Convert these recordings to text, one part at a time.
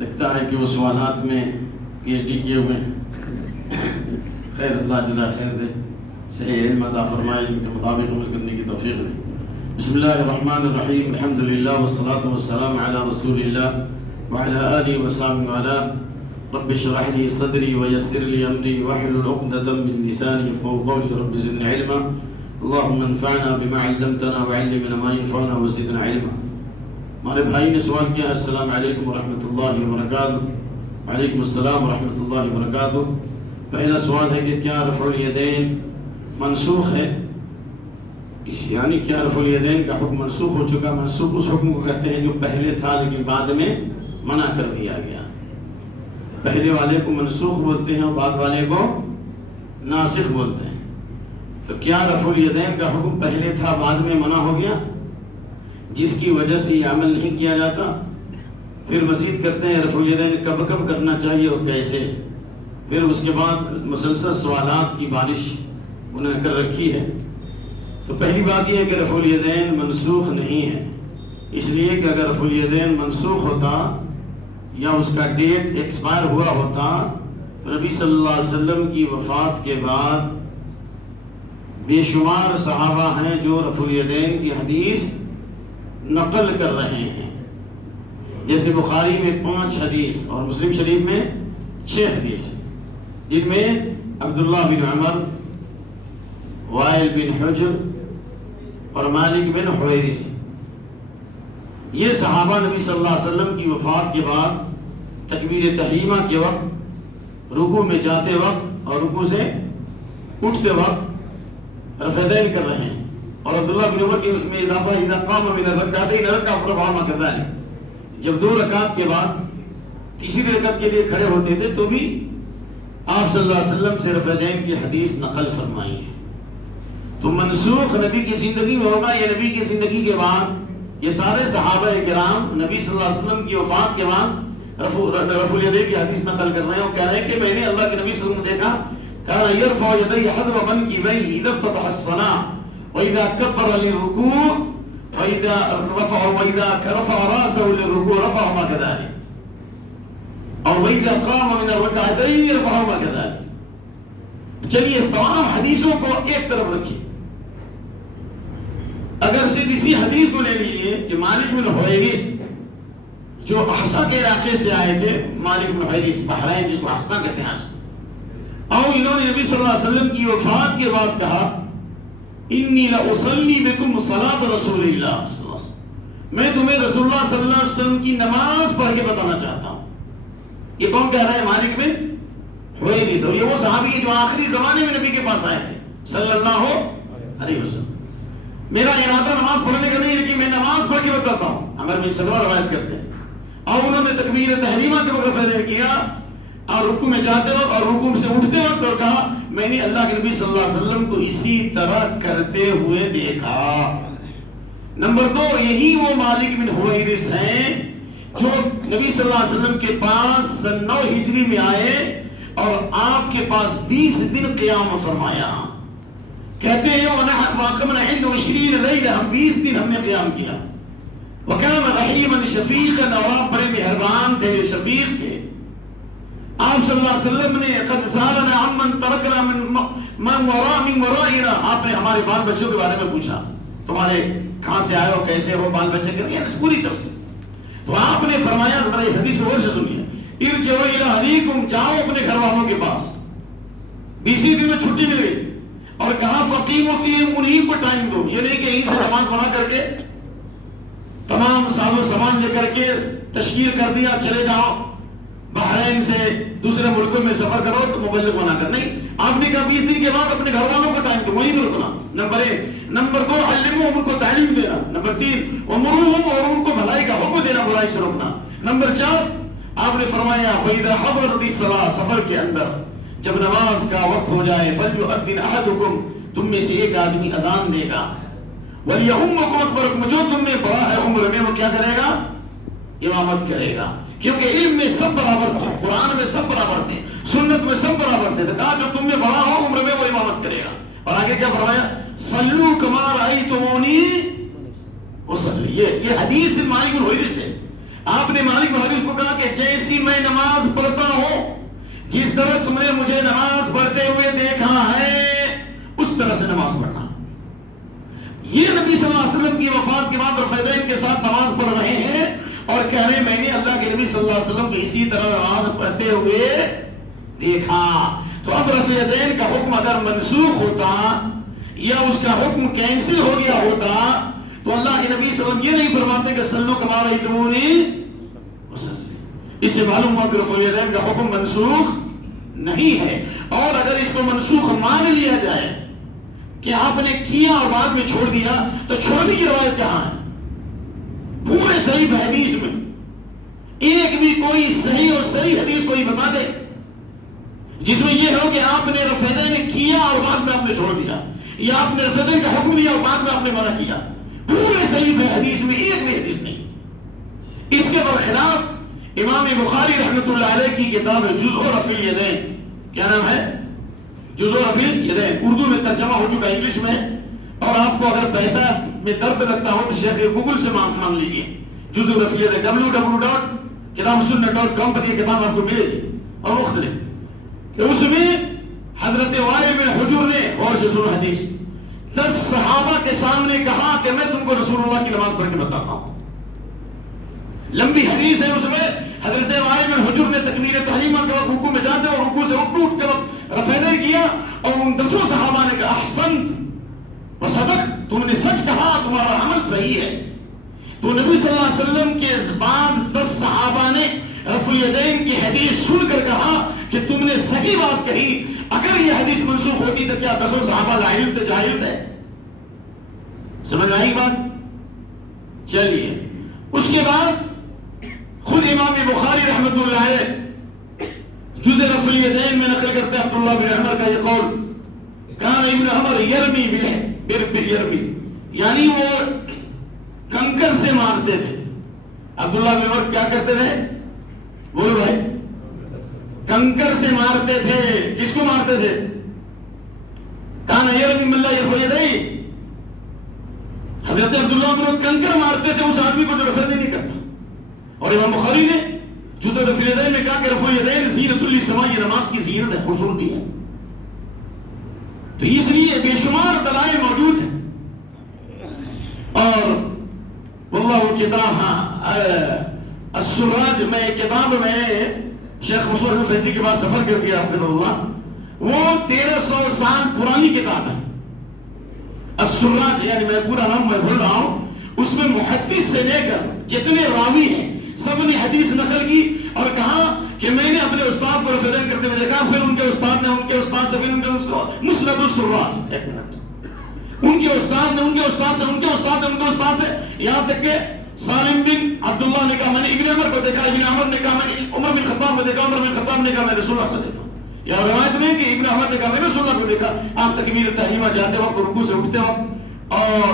لگتا ہے کہ وہ سوالات میں پی ایچ ڈی کیے ہوئے ہیں. خیر، اللہ جزا خیر دے، صحیح علم عطا فرمائے، ان کے مطابق عمل کرنے کی توفیق دے. بسم اللہ الرحمن الرحیم، الحمد للہ والصلاة والسلام علی رسول اللہ وعلی آلہ وصحبہ وعلا. رب اشرح لي صدري ويسر لي امري واحلل عقدة من لساني يفقهوا قولي. رب زدني علما، اللهم انفعنا بما علمتنا وعلمنا ما ينفعنا وزدنا علما. ہمارے بھائی نے سوال کیا، السلام علیکم ورحمۃ اللہ وبرکاتہ. وعلیکم السلام ورحمۃ اللہ وبرکاتہ. پہلا سوال ہے کہ کیا رفع الیدین منسوخ ہے؟ یعنی کیا رفع الیدین کا حکم منسوخ ہو چکا؟ منسوخ اس حکم کو کہتے ہیں جو پہلے تھا لیکن بعد میں منع کر دیا گیا. پہلے والے کو منسوخ بولتے ہیں اور بعد والے کو ناسخ بولتے ہیں. تو کیا رفع الیدین کا حکم پہلے تھا بعد میں منع ہو گیا، جس کی وجہ سے یہ عمل نہیں کیا جاتا؟ پھر مزید کرتے ہیں رفع الیدین کب کب کرنا چاہیے اور کیسے. پھر اس کے بعد مسلسل سوالات کی بارش انہوں نے کر رکھی ہے. تو پہلی بات یہ ہے کہ رفع الیدین منسوخ نہیں ہے، اس لیے کہ اگر رفع الیدین منسوخ ہوتا یا اس کا ڈیٹ ایکسپائر ہوا ہوتا تو نبی صلی اللہ علیہ وسلم کی وفات کے بعد بے شمار صحابہ ہیں جو رفع الیدین کی حدیث نقل کر رہے ہیں. جیسے بخاری میں 5 حدیث اور مسلم شریف میں 6 حدیث، جن میں عبداللہ بن عمر، وائل بن حجر اور مالک بن حویرث، یہ صحابہ نبی صلی اللہ علیہ وسلم کی وفات کے بعد تکبیر تحریمہ کے وقت، رکوع میں جاتے وقت اور رکوع سے اٹھتے وقت رفع الیدین کر رہے ہیں. اور عبداللہ بن عمر میں اضافہ اذا قام من الرکعتین رکع فرفع ما كذلك، جب 2 رکعت کے بعد تیسری رکعت کے لیے کھڑے ہوتے تھے تو بھی آپ صلی اللہ علیہ وسلم سے رفع الیدین کی حدیث نقل فرمائی ہے. تو منسوخ نبی کی زندگی میں ہوگا یا نبی کی زندگی کے بعد؟ یہ سارے صحابہ کرام نبی صلی اللہ علیہ وسلم کی وفات کے بعد رفع الیدین کی حدیث نقل کر رہے ہیں اور کہہ رہے ہیں کہ میں نے اللہ کے نبی صلی اللہ علیہ وسلم دیکھا کان یرفع یدیہ حذو منکبیہ اذا افتتح الصلاۃ واذا کبر للرکوع واذا رفع راسه للرکوع رفع ما كذلك اور واذا قام من الركعتين رفع ما كذلك. چلیے اس تمام حدیثوں کو ایک طرف رکھیے. اگر صرف اسی حدیث کو لے لیجیے کہ مالک بن حویرث جو احسا کے علاقے سے آئے تھے، مالک بن حویرث بحرین جس کو احسا کہتے ہیں، اور انہوں نے نبی صلی اللہ علیہ وسلم کی وفات کے بعد کہا انی لاصلی بکم صلاۃ رسول اللہ صلی اللہ علیہ وسلم، میں تمہیں رسول اللہ صلی اللہ علیہ وسلم کی نماز پڑھ کے بتانا چاہتا ہوں. یہ کون کہہ رہا ہے؟ مالک بن حویرث. اور یہ وہ صحابی ہے جو آخری زمانے میں نبی کے پاس آئے تھے صلی اللہ علیہ وسلم. میرا ارادہ نماز پڑھنے کا نہیں، لیکن میں نماز پڑھ کے بتاتا ہوں. عمر بن سلمہ روایت کرتے ہیں. اور انہوں نے تکبیر تحریمہ کے وقت رفع الیدین کیا اور رکوع میں جاتے وقت اور رکوع سے اٹھتے وقت، اور کہا میں نے اللہ کے نبی صلی اللہ علیہ وسلم کو اسی طرح کرتے ہوئے دیکھا. نمبر 2، یہی وہ مالک بن حویرث ہیں جو نبی صلی اللہ علیہ وسلم کے پاس سن 9 ہجری میں آئے اور آپ کے پاس 20 دن قیام فرمایا. کہتے ہیں واقعنا 21 لیلہ، ہم 20 دن ہم نے قیام کیا. وکان رحیما شفیقا، اور آپ بڑے مہربان تھے، شفیق تھے. آپ صلی اللہ علیہ وسلم نے قد سالنا عمن ترکنا من ورائنا، آپ نے ہمارے بال بچوں کے بارے میں پوچھا، تمہارے کہاں سے آئے ہو، کیسے ہو، بال بچے کے لیے پوری تفصیل. تو آپ نے فرمایا، ذرا یہ حدیث کو غور سے سنیے، ارجعوا الی اہلیکم، جاؤ اپنے گھر والوں کے پاس. 20 دن میں چھٹی مل گئی اور کہا فقیموا فیہم، انہیں کو ٹائم دو. یہ نہیں کہ یہیں سے نماز پڑھا کر کے تمام ساز و سامان لے کر کے تشکیل کر دیا چلے جاؤ بحرین سے دوسرے ملکوں میں سفر کرو تو مبلغ بنا کر. نہیں، آپ نے کہا 20 دن کے بعد اپنے گھر والوں کو ٹائم دو، وہیں پر رکنا. نمبر 1. نمبر 2، علموہم، ان کو تعلیم دینا. نمبر 3، ومروہم، اور ان کو بھلائی کا حکم دینا، برائی سے روکنا. نمبر 4، آپ نے فرمایا فَإِذَا حَضَرَتِ الصَّلَاةُ، سفر کے اندر جب نماز کا وقت ہو جائے، فَلْيُؤَذِّنْ أَحَدُكُمْ، تم میں سے ایک آدمی اذان دے گا. وَلْيَؤُمَّكُمْ أَكْبَرُكُمْ، جو تم میں بڑا ہے عمر میں وہ کیا کرے گا؟ امامت کرے گا. کیونکہ علم میں سب برابر تھے، قرآن میں سب برابر تھے، سنت میں سب برابر تھے. تو کہا جو تم میں بڑا ہو عمر میں وہ امامت کرے گا. اور آگے کیا فرمایا؟ صلو کما رأیتمونی اصلی. یہ حدیث مالک بن حویرث ہے. آپ نے مالک بن حویرث کو کہا کہ جیسی میں نماز پڑھتا ہوں، جس طرح تم نے مجھے نماز پڑھتے ہوئے دیکھا ہے اس طرح سے نماز پڑھنا۔ یہ نبی صلی اللہ علیہ وسلم کی وفات کے بعد رفیدین کے ساتھ نماز پڑھ رہے ہیں اور کہہ رہے ہیں میں نے اللہ کے نبی صلی اللہ علیہ وسلم کو اسی طرح نماز پڑھتے ہوئے دیکھا۔ تو اب رفیدین کا حکم اگر منسوخ ہوتا یا اس کا حکم کینسل ہو گیا ہوتا تو اللہ کے نبی صلی اللہ علیہ وسلم یہ نہیں فرماتے کہ صلو کما رأیتمونی وصلی۔ اس سے معلوم ہوا کہ رفیدین کا حکم منسوخ نہیں ہے۔ اور اگر اس کو منسوخ مان لیا جائے کہ آپ نے کیا اور بعد میں چھوڑ دیا تو چھوڑنے کی روایت کہاں ہے؟ پورے صحیح حدیث میں ایک بھی کوئی صحیح اور صحیح حدیث کوئی بتا دے جس میں یہ ہو کہ آپ نے رفیدین نے کیا اور بعد میں آپ نے چھوڑ دیا، یا آپ نے رفیدین کا حکم دیا اور بعد میں آپ نے منع کیا۔ پورے صحیح حدیث میں ایک بھی حدیث نہیں۔ اس کے برخلاف امام بخاری رحمۃ اللہ علیہ کی کتاب ہے جزء رفع الیدین، کیا نام ہے؟ جزء رفع الیدین، اردو میں ترجمہ ہو چکا انگلش میں، اور آپ کو اگر پیسہ میں درد لگتا ہو تو شیخ گوگل سے مانگ لیجیے جزء رفع الیدین، www.kitabsunnah.com پر یہ کتاب آپ کو ملے گی۔ اور مختلف کہ اس میں حضرت وائل بن حجر نے غور سے سنا حدیث 10 صحابہ کے سامنے کہا کہ میں تم کو رسول اللہ کی نماز پڑھ کے بتاتا ہوں۔ لمبی حدیث ہے، اس میں حضرت وائل بن حجر نے تکبیر تحریمہ کے وقت رکوع میں جاتے اور رکوع سے اٹھ کے وقت رفعین کیا اور ان 10 صحابہ نے کہا احسنت وصدق، تم نے سچ کہا، تمہارا عمل صحیح ہے۔ تو نبی صلی اللہ علیہ وسلم کے بعد 10 صحابہ نے رفع الیدین کی حدیث سن کر کہا کہ تم نے صحیح بات کہی، اگر یہ حدیث منسوخ ہوتی تو کیا 10 صحابہ لا علم تھے، جاہل تھے؟ سمجھ آئی بات؟ چلیے اس کے بعد خود امام بخاری رحمۃ اللہ علیہ جزء رفع الیدین میں نقل کرتے ہیں عبداللہ بن عمر کا یہ قول، کان ابن عمر یرمی یرمی، یعنی وہ کنکر سے مارتے تھے۔ عبداللہ بن عمر کیا کرتے تھے؟ بولو بھائی، کنکر سے مارتے تھے۔ کس کو مارتے تھے؟ کان یرمی من لا یرفع یدیہ، حضرت عبداللہ بن عمر کنکر مارتے تھے اس آدمی کو جو رفع نہیں کرتا۔ اور امام بخاری نے جزء رفع الیدین میں کہا کہ رفع الیدین زینۃ للسماء، یہ نماز کی زینت ہے، خوبصورتی ہے۔ تو اس لیے بے شمار دلائل موجود ہیں۔ اور واللہ کتاب السراج میں کتاب میں شیخ مسعود فیضی کے بعد سفر کر گیا حفظہ اللہ، وہ 1300 سال پرانی کتاب ہے السراج، یعنی میں پورا نام میں بھول رہا ہوں، اس میں محدث سے لے کر جتنے راوی ہیں سب نے حدیث نقل کی اور کہا کہ میں نے اپنے استاد کو رفع کرتے ہوئے دیکھا، پھر ان کے استاد نے ان کے استاد سے، پھر ان کے مسند السراج، ایک منٹ، ان کے استاد نے ان کے استاد سے، ان کے استاد نے ان کے استاد سے، یہاں تک کہ سالم بن عبداللہ نے کہا میں نے ابن عمر کو دیکھا، ابن عمر نے کہا میں نے عمر بن خطاب کو دیکھا، عمر بن خطاب نے کہا میں نے رسول اللہ کو دیکھا۔ یا روایت میں کہ ابن عمر نے کہا میں نے رسول اللہ کو دیکھا۔ آپ تکبیر تحریمہ جاتے وقت رکوع سے اٹھتے وقت، اور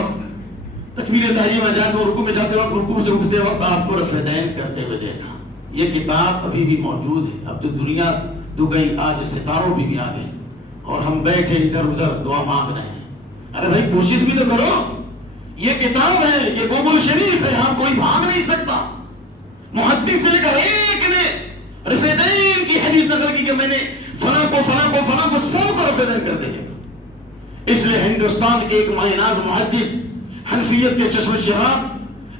تکبیر تحریمہ جاتے رکوع میں جاتے وقت رکوع سے اٹھتے وقت آپ کو رفعین کرتے ہوئے دیکھا۔ یہ کتاب ابھی بھی موجود ہے۔ اب تو دنیا دو گئی، آج ستاروں بھی آ گئے اور ہم بیٹھے ادھر ادھر دعا مانگ رہے ہیں۔ ارے بھائی کوشش بھی تو کرو، یہ کتاب ہے، یہ گوگل شریف ہے، ہم کوئی بھاگ نہیں سکتا۔ محدث سے لے کر ایک نے رفعین کی حدیث نقل کی کہ میں نے فلاں کو فلاں کو فلاں کو سب کو رفعین کر دیں گے۔ اس لیے ہندوستان کے ایک ماہ ناز محدث، حنفیت کے چشم شراب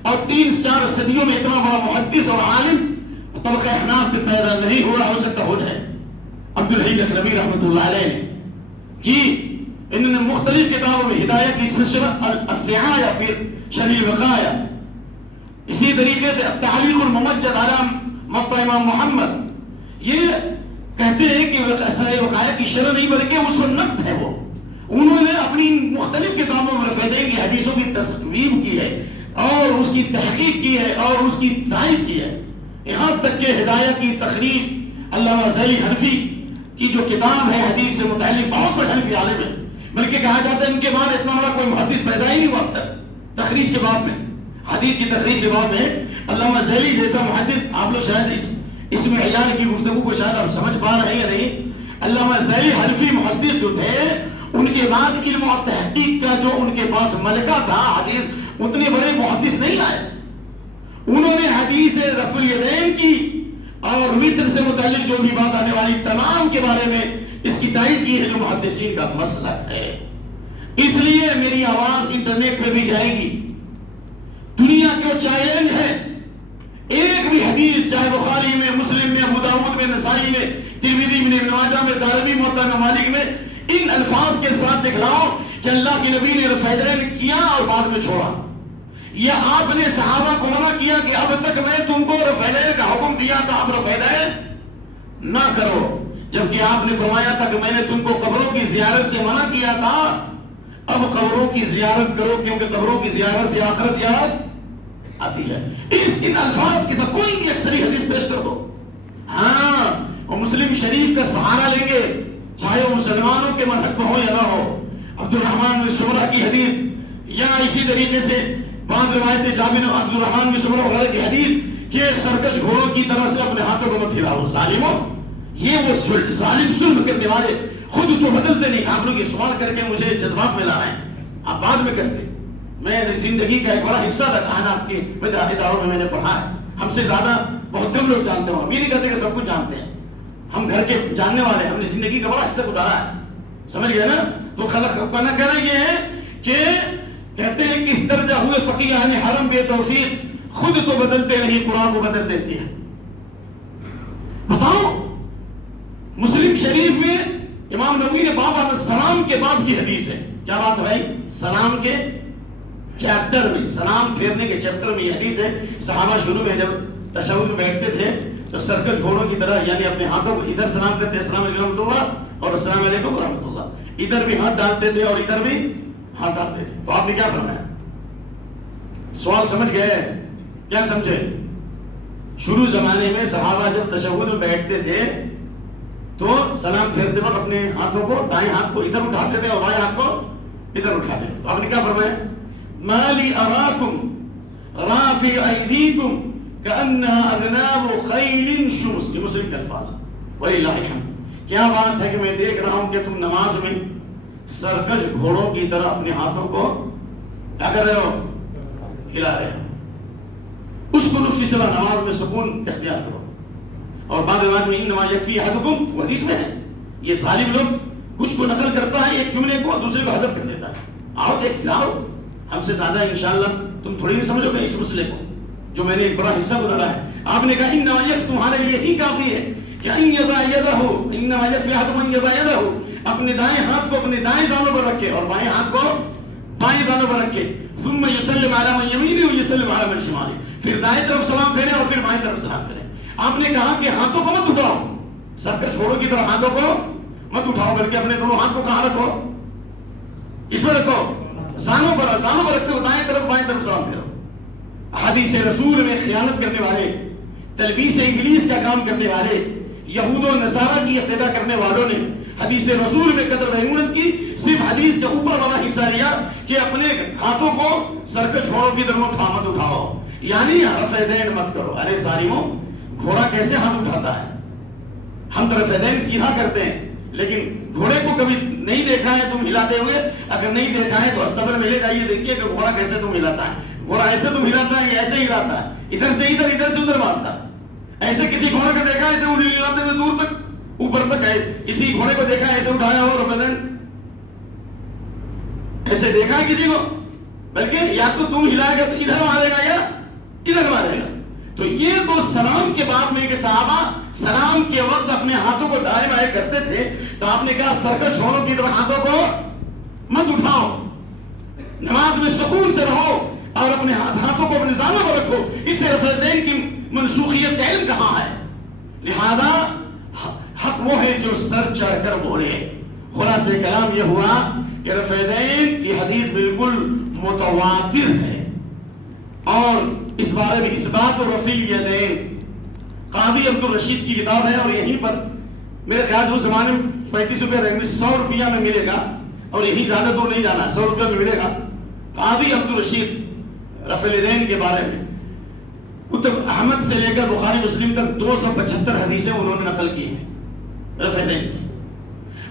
اور 3-4 صدیوں میں اتنا بڑا محدث اور عالم طبقہ احناف کے پیدا نہیں ہوا، ہو سکتا ہو جائے، عبدالحی لکھنوی رحمۃ اللہ علیہ نے جی انہوں نے مختلف کتابوں میں ہدایت کی سلسلہ السعایہ پھر شرح الوقایہ، اسی طریقے سے التعلیق الممجد علی موطأ امام محمد، یہ کہتے ہیں کہ وقایہ کی شرح نہیں بلکہ اس پر نقد ہے۔ وہ انہوں نے اپنی مختلف کتابوں میں رفعین کی حدیثوں کی تصویب کی ہے اور اس کی تحقیق کی ہے اور اس کی تائید کی ہے، یہاں تک کہ ہدایت کی تخریج علامہ ذیلی حنفی کی جو کتاب ہے حدیث سے متعلق، بہت بڑے حنفی عالم ہے، بلکہ کہا جاتا ہے ان کے بعد اتنا بڑا کوئی محدث پیدا ہی نہیں ہوا اب تک تخریج کے بعد میں، حدیث کی تخریج کے بعد میں علامہ ذیلی جیسا محدث، آپ لوگ شاید اس میں عیار کی گفتگو کو شاید آپ سمجھ پا رہے ہیں یا نہیں، علامہ ذیلی حنفی محدث جو تھے ان کے بعد علم و تحقیق کا جو ان کے پاس ملکہ تھا حدیث، اتنے بڑے محدث نہیں آئے۔ انہوں نے حدیث رفع اور وطر سے متعلق جو بھی بات آنے والی تمام کے بارے میں اس کی تائید کی ہے جو محدثین کا مسلک ہے. اس لیے میری آواز انٹرنیٹ پہ بھی جائے گی. دنیا کو چیلنج ہے، ایک بھی حدیث چاہے بخاری میں، مسلم میں، ابو داؤد میں، نسائی میں، ترمذی میں، ابن ماجہ میں، دارمی، موطا مالک میں، ان الفاظ کے ساتھ دکھلاؤ کہ اللہ کے نبی نے رفع یدین کیا اور بعد میں چھوڑا، یا آپ نے صحابہ کو منع کیا کہ اب تک میں تم کو رفع یدین کا حکم دیا تھا، اب رفع یدین نہ کرو، جبکہ آپ نے فرمایا تھا کہ میں نے تم کو قبروں کی زیارت سے منع کیا تھا، اب قبروں کی زیارت کرو کیونکہ قبروں کی زیارت سے آخرت یاد آتی ہے. ان الفاظ کی تو کوئی بھی اکثری حدیث پیش کر دو. ہاں وہ مسلم شریف کا سہارا لیں گے چاہے وہ مسلمانوں کے منہج میں ہو یا نہ ہو. عبد الرحمن بن سمرہ کی حدیث یا اسی طریقے سے بعض روایتیں جابر عبد الرحمن بن سمرہ وغیرہ کی حدیث کہ سرکش گھوڑوں کی طرح سے اپنے ہاتھوں کو مت ہلاؤ ظالموں. یہ وہ ظالم ظلم کرنے والے خود تو بدلتے نہیں. آپ لوگ یہ سوال کر کے مجھے جذبات میں لا رہے ہیں، آپ بعد میں کرتے. میں زندگی کا ایک بڑا حصہ تھا احناف کی اداروں میں نے پڑھا ہے. ہم سے زیادہ بہت کم لوگ جانتے ہوں. ہم یہ نہیں کہتے کہ سب کچھ جانتے ہیں، ہم گھر کے جاننے والے ہیں. ہم نے زندگی کا بڑا حصہ گزارا ہے، سمجھ گئے نا. تو خلق کا نہ کہنا یہ ہے کہ کہتے ہیں کس درجہ ہوئے فقیہ یعنی حرم بے توفیق، خود تو بدلتے نہیں قرآن کو بدل دیتی ہے. بتاؤ مسلم شریف میں امام نبوی نے باب السلام کے باب کی حدیث ہے. کیا بات ہے بھائی؟ سلام کے چیپٹر میں، سلام پھیرنے کے چیپٹر میں یہ حدیث ہے. صحابہ شروع میں جب تشہد میں بیٹھتے تھے تو سرکش گھوڑوں کی طرح یعنی اپنے ہاتھوں کو ادھر سلام کرتے السلام علیکم ورحمۃ اللہ اور السلام علیکم ورحمۃ اللہ، ادھر بھی ہاتھ ڈالتے تھے اور ادھر بھی ہاتھ ڈالتے تھے. تو آپ نے کیا فرمایا؟ سوال سمجھ گئے؟ کیا سمجھے؟ شروع زمانے میں صحابہ جب تشہد میں بیٹھتے تھے تو سلام پھیرتے وقت اپنے ہاتھوں کو دائیں ہاتھ کو ادھر اٹھاتے تھے اور بائیں ہاتھ کو ادھر اٹھاتے تھے. تو آپ نے کیا فرمایا؟ مالی اراکم رافع ایدیکم کأنها اذناب خیل شمس. یہ مسلم کے الفاظ ہیں. وللہ الحمد. کیا بات ہے کہ میں دیکھ رہا ہوں کہ تم نماز میں سرکش گھوڑوں کی طرح اپنے ہاتھوں کو کیا کر رہے ہو؟ ہلا رہے ہو. اس کو فی صلاح نماز میں سکون اختیار کرو. اور بعد بعد میں انما یکفی احدکم حدیث میں ہے. یہ ظالم لوگ کچھ کو نقل کرتا ہے ایک جملے کو دوسرے کو حذف کر دیتا ہے. آؤ دیکھ لاؤ ہم سے زیادہ انشاءاللہ تم تھوڑی نہیں سمجھو گے اس مسئلے کو جو میں نے ایک بڑا حصہ گزارا ہے. آپ نے کہا انما یکفی تمہارے لیے ہی کافی ہے کہ ان یضع یدہ انما یکفی احدکم ان یضع یدہ اپنے دائیں ہاتھ کو اپنے دائیں زانوں پر رکھے اور بائیں ہاتھ کو بائیں زانوں پر رکھے. ثم یسلم علی من یمینہ ویسلم علی من شمالہ. پھر دائیں طرف سلام پھیرے اور پھر بائیں طرف سلام پھیرے. آپ نے کہا کہ ہاتھوں کو مت اٹھاؤ، سر کے چھوڑو کی طرف ہاتھوں کو مت اٹھاؤ بلکہ اپنے دونوں ہاتھ کو کہاں رکھو؟ اس میں رکھو زانوں پر رکھتے ہو دائیں طرف بائیں طرف سلام پھیرو. حدیث رسول میں خیانت کرنے والے، تلبیس ابلیس کا کام کرنے والے، یہود و نصارہ کی اقتدا کرنے والوں نے حدیث رسول میں قدر میمونت کی صرف حدیث کے اوپر والا حصہ لیا کہ اپنے ہاتھوں کو سرکش گھوڑوں کی طرف مت اٹھاؤ یعنی رفع یدین مت کرو. ارے ظالموں گھوڑا کیسے ہاتھ اٹھاتا ہے؟ ہم تو رفع یدین سیدھا کرتے ہیں لیکن گھوڑے کو کبھی نہیں دیکھا ہے تم ہلاتے ہوئے. اگر نہیں دیکھا ہے تو استبر ملے گا. یہ دیکھیے کہ گھوڑا کیسے تم ہلاتا ہے. گھوڑا ایسے تم ہلاتا ہے یا ایسے ہلاتا ہے؟ ادھر سے ادھر ادھر سے ادھر مارتا ہے. ایسے کسی گھوڑے کو دیکھا ایسے ہلاتے ہوئے دور تک اوپر تک ہے؟ کسی گھوڑے کو دیکھا ایسے اٹھایا ہو رفع یدین؟ ایسے دیکھا ہے کسی کو؟ بلکہ یا تو تم ہلائے گا تو ادھر مارے گا یا ادھر مارے گا. تو یہ تو سلام کے بعد میں کہ صحابہ سلام کے وقت اپنے ہاتھوں کو دائیں بائیں کرتے تھے تو آپ نے کہا سرکش گھوڑوں کی طرح ہاتھوں کو مت اٹھاؤ، نماز میں سکون سے رہو اور اپنے ہاتھوں کو اپنے زانوں پر رکھو. اس سے رفع یدین کی منسوخیت کا علم کہاں ہے؟ لہذا حق وہ ہے جو سر چڑھ کر بولے. خلاصہ کلام یہ ہوا کہ رفع یدین کی حدیث بالکل متواتر ہے اور اس بارے میں اس بات اور رفع الیدین قاضی عبد الرشید کی کتاب ہے اور یہیں پر میرے خیال سے اس زمانے میں 35 روپے رہیں گے 100 روپیہ میں ملے گا اور یہی زیادہ دور نہیں جانا 100 روپیہ میں ملے گا. قاضی عبد الرشید رفع الیدین کے بارے میں کتب احمد سے لے کر بخاری مسلم تک 275 حدیثیں انہوں نے نقل کی ہیں رفع الیدین کی.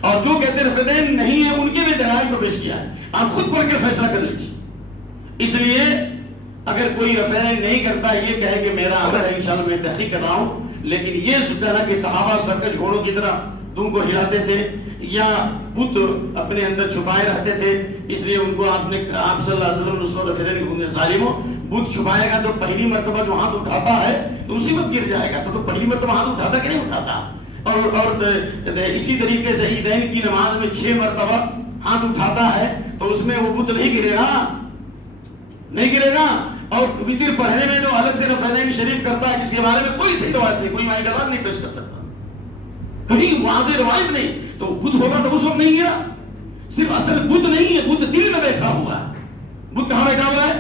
اور جو کہتے ہیں رفع الیدین نہیں ہے ان کے بھی دلائل کو پیش کیا ہے. آپ خود پڑھ کے فیصلہ کر لیجیے. اس لیے اگر کوئی رفع یدین نہیں کرتا یہ کہے کہ میرا عمل ہے انشاءاللہ میں تحقیق کر رہا ہوں لیکن یہ کہنا کہ صحابہ سرکش گھوڑوں کی طرح تم کو ہلاتے تھے یا بت اپنے اندر چھپائے رہتے تھے اس لیے ان کو آپ صلی اللہ علیہ وسلم اس وقت فرین ظالموں بت چھپائے گا تو پہلی مرتبہ جو ہاتھ اٹھاتا ہے تو اسی وقت گر جائے گا. تو پہلی مرتبہ ہاتھ اٹھاتا کہ نہیں اٹھاتا؟ اور اسی طریقے سے عیدین کی نماز میں 6 مرتبہ ہاتھ اٹھاتا ہے تو اس میں وہ بت نہیں گرے گا، نہیں گرے گا. اور وتر پڑھنے میں جو الگ سے رفعین شریف کرتا ہے جس کے بارے میں کوئی صحیح روایت نہیں، کوئی مائی کلام نہیں پیش کر سکتا، کہیں واضح روایت نہیں. تو بت ہوگا تو اس وقت نہیں گیا. صرف اصل بت نہیں ہے، بت دل میں بیٹھا ہوا ہے. بت کہاں بیٹھا ہوا ہے؟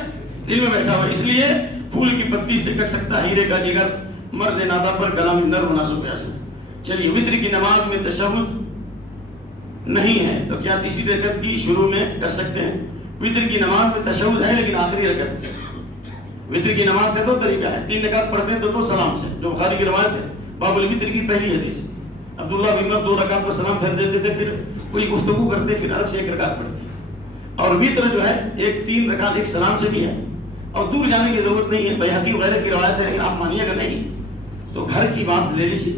دل میں بیٹھا ہوا ہے. اس لیے پھول کی پتی سے کٹ سکتا ہیرے کا جگر، مرد نادا پر گلا میں نرم نازک اثر. چلیے وتر کی نماز میں تشہد نہیں ہے تو کیا تیسری رکعت کی شروع میں کر سکتے ہیں؟ وتر کی نماز میں تشہد ہے لیکن آخری رکعت میں. وتر کی نماز کا 2 طریقہ ہے، 3 رکعت پڑھتے ہیں تو 2 سلام سے، جو بخاری کی روایت ہے باب الوتر کی پہلی حدیث. عبداللہ بن عمر 2 رکعت پر سلام پھیر دیتے تھے، پھر کوئی گفتگو کرتے، پھر الگ سے 1 رکعت پڑھتے. اور وتر جو ہے 3 رکعت 1 سلام سے بھی ہے اور دور جانے کی ضرورت نہیں ہے. بیہقی وغیرہ کی روایت ہے لیکن آپ مانیے گا نہیں تو گھر کی بات لے لیجیے.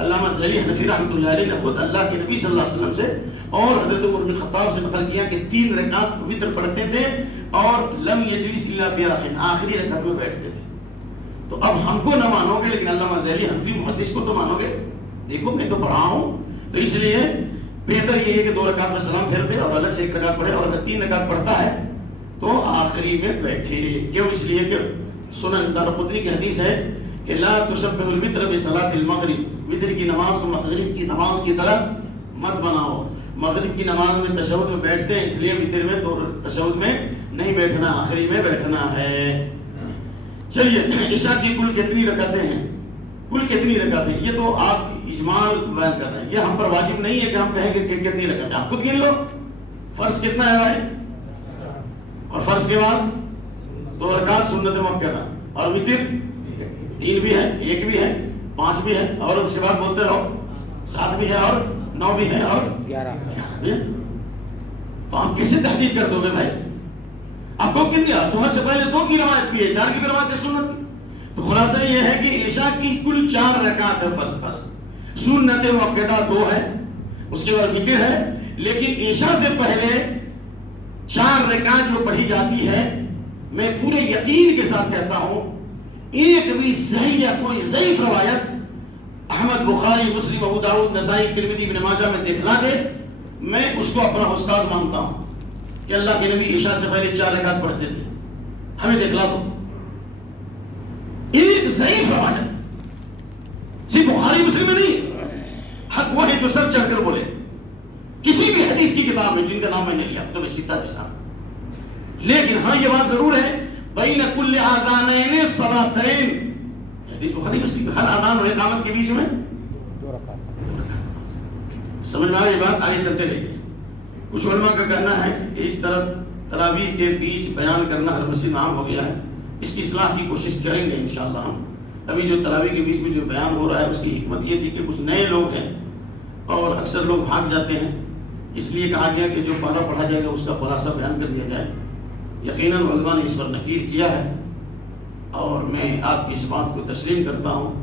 علامہ ذیلی حنفی رحمۃ اللہ علیہ نے خود اللہ کے نبی صلی اللہ علیہ وسلم سے اور حضرت عمر بن خطاب سے نقل کیا کہ 3 رکعت وتر پڑھتے تھے اور لم یجلس الا فی آخری رکعت میں بیٹھتے تھے. تو اب ہم کو نہ مانو گے لیکن علامہ ذیلی حنفی محدث کو تو مانو گے. دیکھو میں تو پڑھا ہوں. تو اس لیے بہتر یہ ہے کہ 2 رکعت میں سلام پھیر دے اور الگ سے 1 رکعت پڑھے، اور اگر 3 رکعت پڑھتا ہے تو آخری میں بیٹھے. کیوں؟ اس لیے کہ سنن دارقطنی کی حدیث ہے کہ لا تشبہ الوتر بصلاۃ المغرب، وتر کی نماز کو مغرب کی نماز کی طرح مت بناؤ. مغرب کی نماز میں تشہد میں بیٹھتے ہیں، اس لیے وتر میں تو تشہد میں نہیں بیٹھنا، آخری میں بیٹھنا ہے. چلیے عشاء کی کل کتنی رکعتیں ہیں؟ کل کتنی رکعتیں؟ یہ تو آپ اجمال بیان کر رہے ہیں، یہ ہم پر واجب نہیں ہے کہ ہم کہیں کہ کتنی رکعتیں. آپ خود گن لو. فرض کتنا ہے بھائی؟ اور فرض کے بعد 2 رکعت سنت مؤکدہ، اور وتر 3 بھی ہے، 1 بھی ہے، 5 بھی ہے، اور اس کے بعد بولتے رہو 7 بھی ہے اور 9 بھی ہے اور 11 بھی ہے. تو آپ کیسے تحدید کر دو گے بھائی؟ آپ کو کتنی ظہر سے پہلے 2 کی روایت بھی ہے، 4 کی بھی روایت ہے سنت کی. تو خلاصہ یہ ہے کہ عشاء کی کل 4 رکعت ہے فرض، بس سنت مؤکدہ 2 ہے، اس کے بعد وتر ہے. لیکن عشاء سے پہلے 4 رکعت جو پڑھی جاتی ہے، میں پورے یقین کے ساتھ کہتا ہوں ایک بھی صحیح یا کوئی ضعیف روایت احمد، بخاری، مسلم، ابو داؤد، نسائی، ترمذی، ابن ماجہ میں دکھلا دے، میں اس کو اپنا استاد مانتا ہوں کہ اللہ کے نبی عشاء سے پہلے 4 رکعت پڑھتے تھے. ہمیں دکھلا دو ایک ضعیف روایت، صرف بخاری مسلم میں نہیں، حق وہ ہے جو سر چڑھ کر بولے کسی بھی حدیث کی کتاب میں جن کا نام میں نے لیا تو سیدھا جسا. لیکن ہاں یہ بات ضرور ہے بین کل آذانین صلاتین، حدیث بخاری مسلم، ہر اذان اور اقامت کے بیچ میں 2 رکعت. سمجھ میں آ یہ بات؟ آگے چلتے رہیے. کچھ علماء کا کہنا ہے کہ اس طرح تراویح کے بیچ بیان کرنا ہر مسجد میں عام ہو گیا ہے. اس کی اصلاح کی کوشش کریں گے انشاءاللہ ہم. ابھی جو تراویح کے بیچ میں جو بیان ہو رہا ہے اس کی حکمت یہ تھی کہ کچھ نئے لوگ ہیں اور اکثر لوگ بھاگ جاتے ہیں، اس لیے کہا گیا کہ جو پارہ پڑھا جائے گا اس کا خلاصہ بیان کر دیا جائے. یقیناً علماء نے اس پر نکیر کیا ہے اور میں آپ کی اس بات کو تسلیم کرتا ہوں.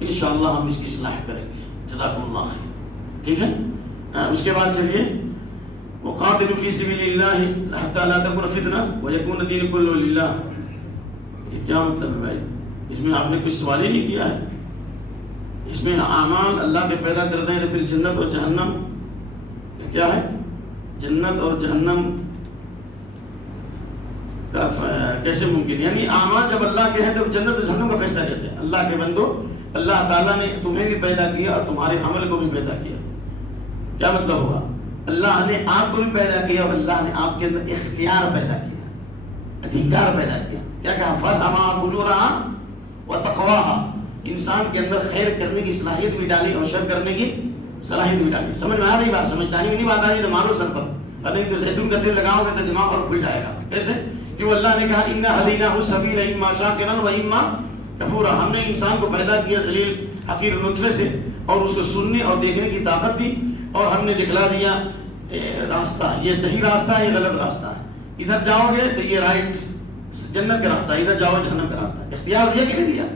انشاءاللہ ہم اس کی اصلاح کریں گے. جزاکم اللہ خیر. ٹھیک ہے. اس کے بعد چلیے وقاتلوا فی سبیل اللہ حتی لا تکون فتنہ ویکون الدین کلہ للہ. یہ کیا مطلب ہے بھائی؟ اس میں آپ نے کچھ سوال ہی نہیں کیا ہے. اس میں اعمال اللہ کے پیدا کر دیں تو پھر جنت اور جہنم کیا ہے؟ جنت اور جہنم کا کیسے ممکن؟ یعنی اعمال جب اللہ کے ہیں تو جنت اور جہنم کا فیصلہ کیسے؟ اللہ کے بندو، اللہ تعالیٰ نے تمہیں بھی پیدا کیا اور تمہارے عمل کو بھی پیدا کیا. کیا مطلب ہوا؟ اللہ نے آپ کو بھی پیدا کیا اور اللہ نے آپ کے اندر اختیار پیدا کیا، ادھیکار پیدا کیا. کیا کہا؟ فَالْهَمَا فُجُورَهَا وَتَقْوَاهَا. انسان کے اندر خیر کرنے کی صلاحیت بھی ڈالی اور شر کرنے کی صلاحیت بھی ڈالی. سمجھ میں آ رہی بات؟ سمجھداری میں نہیں بات آ رہی تو مارو سر پر، اور نہیں تو زیتون کا تیل لگاؤ گے تو دماغ اور کھل جائے گا. کیسے؟ کہ وہ اللہ نے کہا اِنَّا هَدَيْنَاهُ السَّبِيلَ إِمَّا شَاكِرًا وَإِمَّا كَفُورًا. ہم نے انسان کو پیدا کیا ذلیل حقیر نطفے سے اور اس کو سننے اور دیکھنے کی طاقت دی اور ہم نے دکھلا دیا راستہ، یہ صحیح راستہ ہے، یہ غلط راستہ ہے. ادھر جاؤ گے تو یہ رائٹ جنت کا راستہ، ادھر جاؤ جہنم کا راستہ. اختیار دیا کہ نہیں دیا؟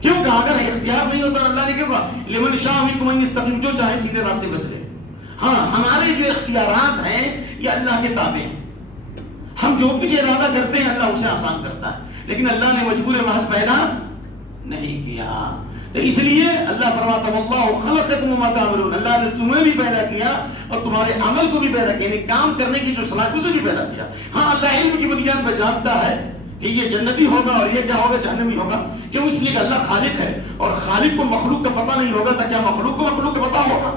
کیوں کہا اگر اختیار نہیں ہوتا اللہ نے کہا لمن شاء منکم ان یستقیم، جو چاہے سیدھے راستے پر چلے۔ ہاں ہمارے جو اختیارات ہیں یہ اللہ کے تابع ہیں، ہم جو کچھ ارادہ کرتے ہیں اللہ اسے آسان کرتا ہے، لیکن اللہ نے مجبور محض پیدا نہیں کیا۔ تو اس لیے اللہ فرماتا ہے واللہ خلقکم وما تعملون، اللہ نے تمہیں بھی پیدا کیا اور تمہارے عمل کو بھی پیدا کیا، یعنی کام کرنے کی جو صلاحیت اسے بھی پیدا کیا۔ ہاں اللہ علم کی بنیاد پر جانتا ہے کہ یہ جنتی ہوگا اور یہ کیا ہوگا جہنمی ہوگا، کیوں؟ اس لیے کہ اللہ خالق ہے، اور خالق کو مخلوق کا پتہ نہیں ہوگا تو کیا مخلوق کو مخلوق کا پتہ ہوگا؟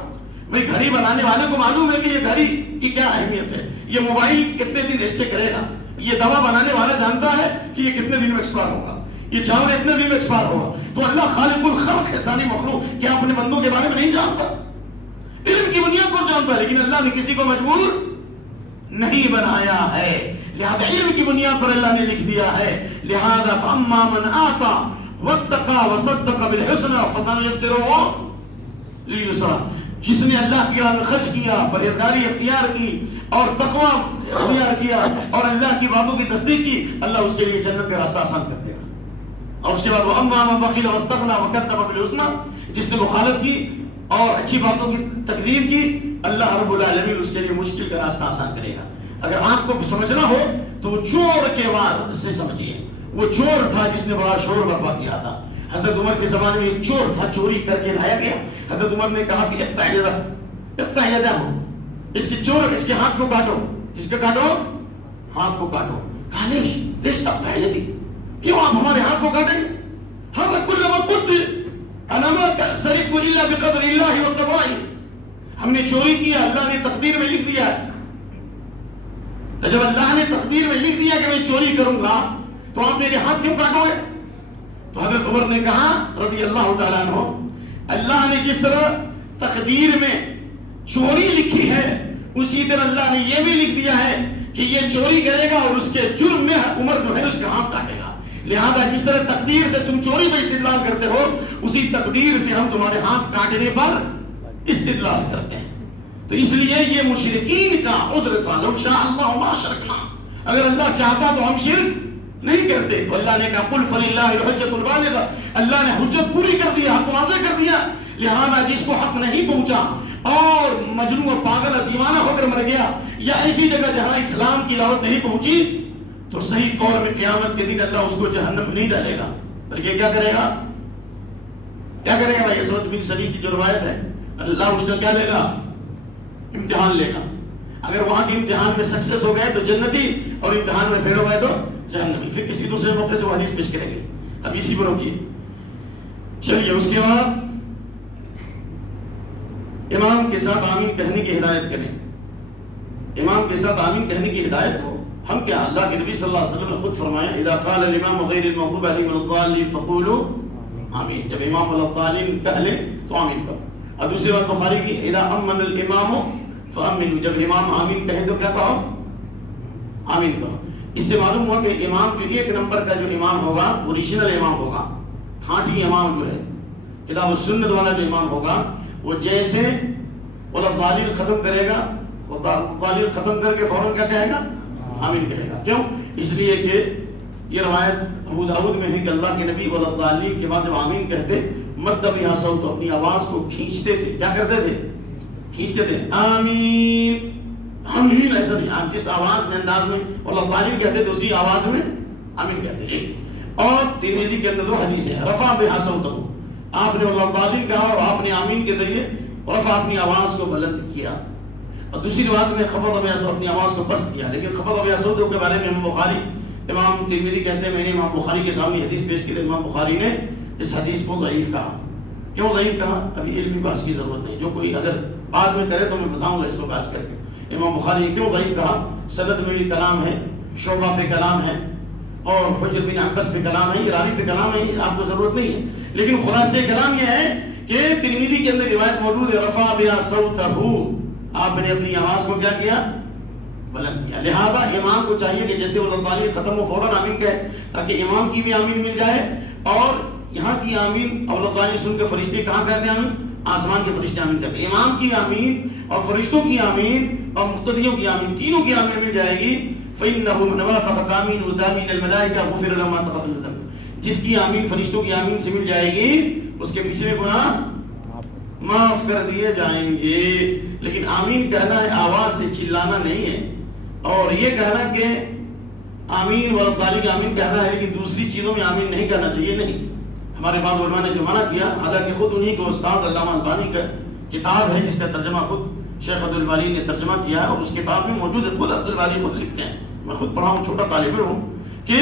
بھئی گھڑی بنانے والے کو معلوم ہے کہ یہ گھڑی کی کیا اہمیت ہے، یہ موبائل کتنے دن اسٹے کرے گا، یہ دوا بنانے والا جانتا ہے کہ یہ کتنے دن میں ایکسپائر ہوگا، یہ چاول اتنے دن میں ایکسپائر ہوگا۔ تو اللہ خالق الخلق ہے، ساری مخلوق، کیا اپنے بندوں کے بارے میں نہیں جانتا؟ علم کی بنیاد پر جانتا ہے، لیکن اللہ نے کسی کو مجبور نہیں بنایا ہے، لہذا علم کی بنیاد پر اللہ نے لکھ دیا ہے، لہذا فاما من آتا واتقى وصدق بالحسنى فسنيسره لليسرى، جس نے اللہ کی راہ میں خرچ کیا، پرہیزگاری اختیار کی اور تقوی اختیار کیا اور اللہ کی باتوں کی تصدیق کی، اللہ اس کے لیے جنت کا راستہ آسان کر دے گا۔ اور اس کے بعد واما من بخل واستغنى وكذب بالحسنى، جس نے مخالفت کی اور اچھی باتوں کی تکذیب کی، اللہ رب العالمین اس کے لیے مشکل کا راستہ آسان کرے گا۔ اگر آپ کو سمجھنا ہو تو وہ چور کے بعد سے سمجھیے، وہ چور تھا جس نے بڑا شور برپا کیا تھا۔ حضرت عمر کے زمانے میں ایک چور تھا، چوری کر کے لایا گیا، حضرت عمر نے کہا کہ اقطع یدہ، اس کے چور، اس کے ہاتھ کو کاٹو، کس کا کاٹو؟ ہاتھ کو کاٹو۔ کہا لیش تقطع یدی، کیوں آپ ہمارے ہاتھ کو کاٹیں گے؟ ہذا کل ما قدر انا ما سرقت الا بقدر اللہ وقضائه، ہم نے چوری کیا، اللہ نے تقدیر میں لکھ دیا ہے، تو جب اللہ نے تقدیر میں لکھ دیا کہ میں چوری کروں گا تو آپ میرے ہاتھ کیوں کاٹو گے؟ تو حضرت عمر نے کہا رضی اللہ تعالیٰ عنہ، اللہ نے جس طرح تقدیر میں چوری لکھی ہے اسی طرح اللہ نے یہ بھی لکھ دیا ہے کہ یہ چوری کرے گا اور اس کے جرم میں عمر جو ہے اس کا ہاتھ کاٹے گا، لہذا جس طرح تقدیر سے تم چوری میں استدلال کرتے ہو اسی تقدیر سے ہم تمہارے ہاتھ کاٹنے پر استدلال کرتے ہیں۔ تو اس لیے یہ مشرکین کا عذر تھا، لو شاء اللہ ما اشرکنا، اگر اللہ چاہتا تو ہم شرک نہیں کرتے۔ تو اللہ نے کہا قل فللہ الحجۃ البالغہ، اللہ نے حجت پوری کر دیا، حق واضح کر دیا، لہذا جس کو حق نہیں پہنچا اور مجنون اور پاگل اور دیوانہ ہو کر مر گیا، یا ایسی جگہ جہاں اسلام کی دعوت نہیں پہنچی، تو صحیح قول میں قیامت کے دن اللہ اس کو جہنم نہیں ڈالے گا، بلکہ کیا کرے گا؟ کیا کرے گا بھائی؟ اسود بن سبی کی جو روایت ہے، اللہ اس کا کیا لے گا؟ امتحان لے گا۔ اگر وہاں کے امتحان میں سکسیس ہو گئے تو جنتی، اور امتحان میں فیل ہو گئے تو جہنمی۔ پھر کسی دوسرے موقع سے وہ حدیث پیش کریں گے، اب اسی پر روکیے۔ چلیے اس کے بعد امام کے ساتھ آمین کہنے کی ہدایت کریں۔ امام کے ساتھ آمین کہنے کی ہدایت کو ہم کیا، اللہ کے نبی صلی اللہ علیہ وسلم نے خود فرمایا اذا قال الامام غیر المغضوب علیہم ولا الضالین فقولوا آمین، جب امام ولا الضالین کہہ لیں تو آمین کہو۔ اور دوسری بات بخاری کی اذا امن الامام فامنوا، جب امام آمین کہیں تو کیا کہو؟ آمین کہو۔ اس سے معلوم ہوا کہ امام جو ایک نمبر کا جو امام ہوگا وہ اوریجنل امام ہوگا، کھانٹی امام جو ہے، کتاب السنت والا جو امام ہوگا، وہ جیسے ولا الضالین ختم کرے گا، الضالین ختم کر کے فوراً کیا کہے گا؟ آمین کہے گا۔ کیوں؟ اس لیے کہ یہ روایت ابو داؤد میں ہے کہ اللہ کے نبی ولا الضالین کے بعد جب آمین کہتے مد بہا صوت، اپنی آواز کو کھینچتے تھے، کیا کرتے تھے؟ کھینچتے تھے، آمین آمین، ایسا نہیں، آپ جس آواز میں انداز میں ولا الضالین کہتے تھے اسی آواز میں آمین کہتے ہیں۔ ایک اور ترمذی کے اندر دو حدیث ہیں، رفع بہا صوتہ، آپ نے ولا الضالین کہا اور آپ نے آمین کے ذریعے رفع اپنی آواز کو بلند کیا، اور دوسری بات میں خفض بہا صوتہ، اپنی آواز کو پست کیا۔ لیکن خفض بہا صوتہ کے بارے میں امام بخاری، امام ترمذی کہتے ہیں میں نے امام بخاری کے سامنے حدیث پیش کی تو امام بخاری نے اس حدیث کو ضعیف کہا۔ کیوں ضعیف کہا؟ ابھی علمی بحث کی ضرورت نہیں، جو کوئی اگر بعد میں کرے تو میں بتاؤں گا اس کو بحث کر کے۔ امام بخاری نے کیوں ضعیف کہا؟ سند میں بھی کلام ہے، شعبہ پہ کلام ہے، اور حجر بن عنبس پہ کلام ہے، یہ راوی پہ کلام ہے، آپ کو ضرورت نہیں ہے، لیکن خلاصے کلام یہ ہے کہ ترمذی کے اندر روایت موجود ہے رفع بہا صوتہ، آپ نے اپنی آواز کو کیا کیا؟ بلند کیا۔ لہذا امام کو چاہیے کہ جیسے وہ الضالین ختم ہو فوراً آمین کہے تاکہ امام کی بھی آمین مل جائے، اور یہاں کی آمین اور الضالین سن کے فرشتے کہاں کہتے ہیں آمین؟ آسمان کے فرشتے آمین کہتے ہیں۔ امام کی آمین اور فرشتوں کی آمین اور مقتدیوں کی آمین، تینوں کی آمین مل جائے گی۔ فإنه من وافق آمين وتآمين الملائكة غفر له ما تقدم من ذنبه، جس کی آمین فرشتوں کی آمین سے مل جائے گی اس کے پیچھے گناہ معاف کر دیے جائیں گے. لیکن آمین کہنا ہے آواز سے چلانا نہیں ہے، اور یہ کہنا کہ آمین والضالین آمین کہنا ہے لیکن دوسری چیزوں میں آمین نہیں کہنا چاہیے. نہیں، ہمارے بعض علماء نے جو منع کیا، حالانکہ خود انہی کو استاد علامہ البانی کا کتاب ہے جس کا ترجمہ خود شیخ عبد الباری نے ترجمہ کیا ہے، اور اس کتاب میں موجود ہے. خود عبد الباری خود لکھتے ہیں، میں خود پڑھا ہوں، چھوٹا طالب ہوں، کہ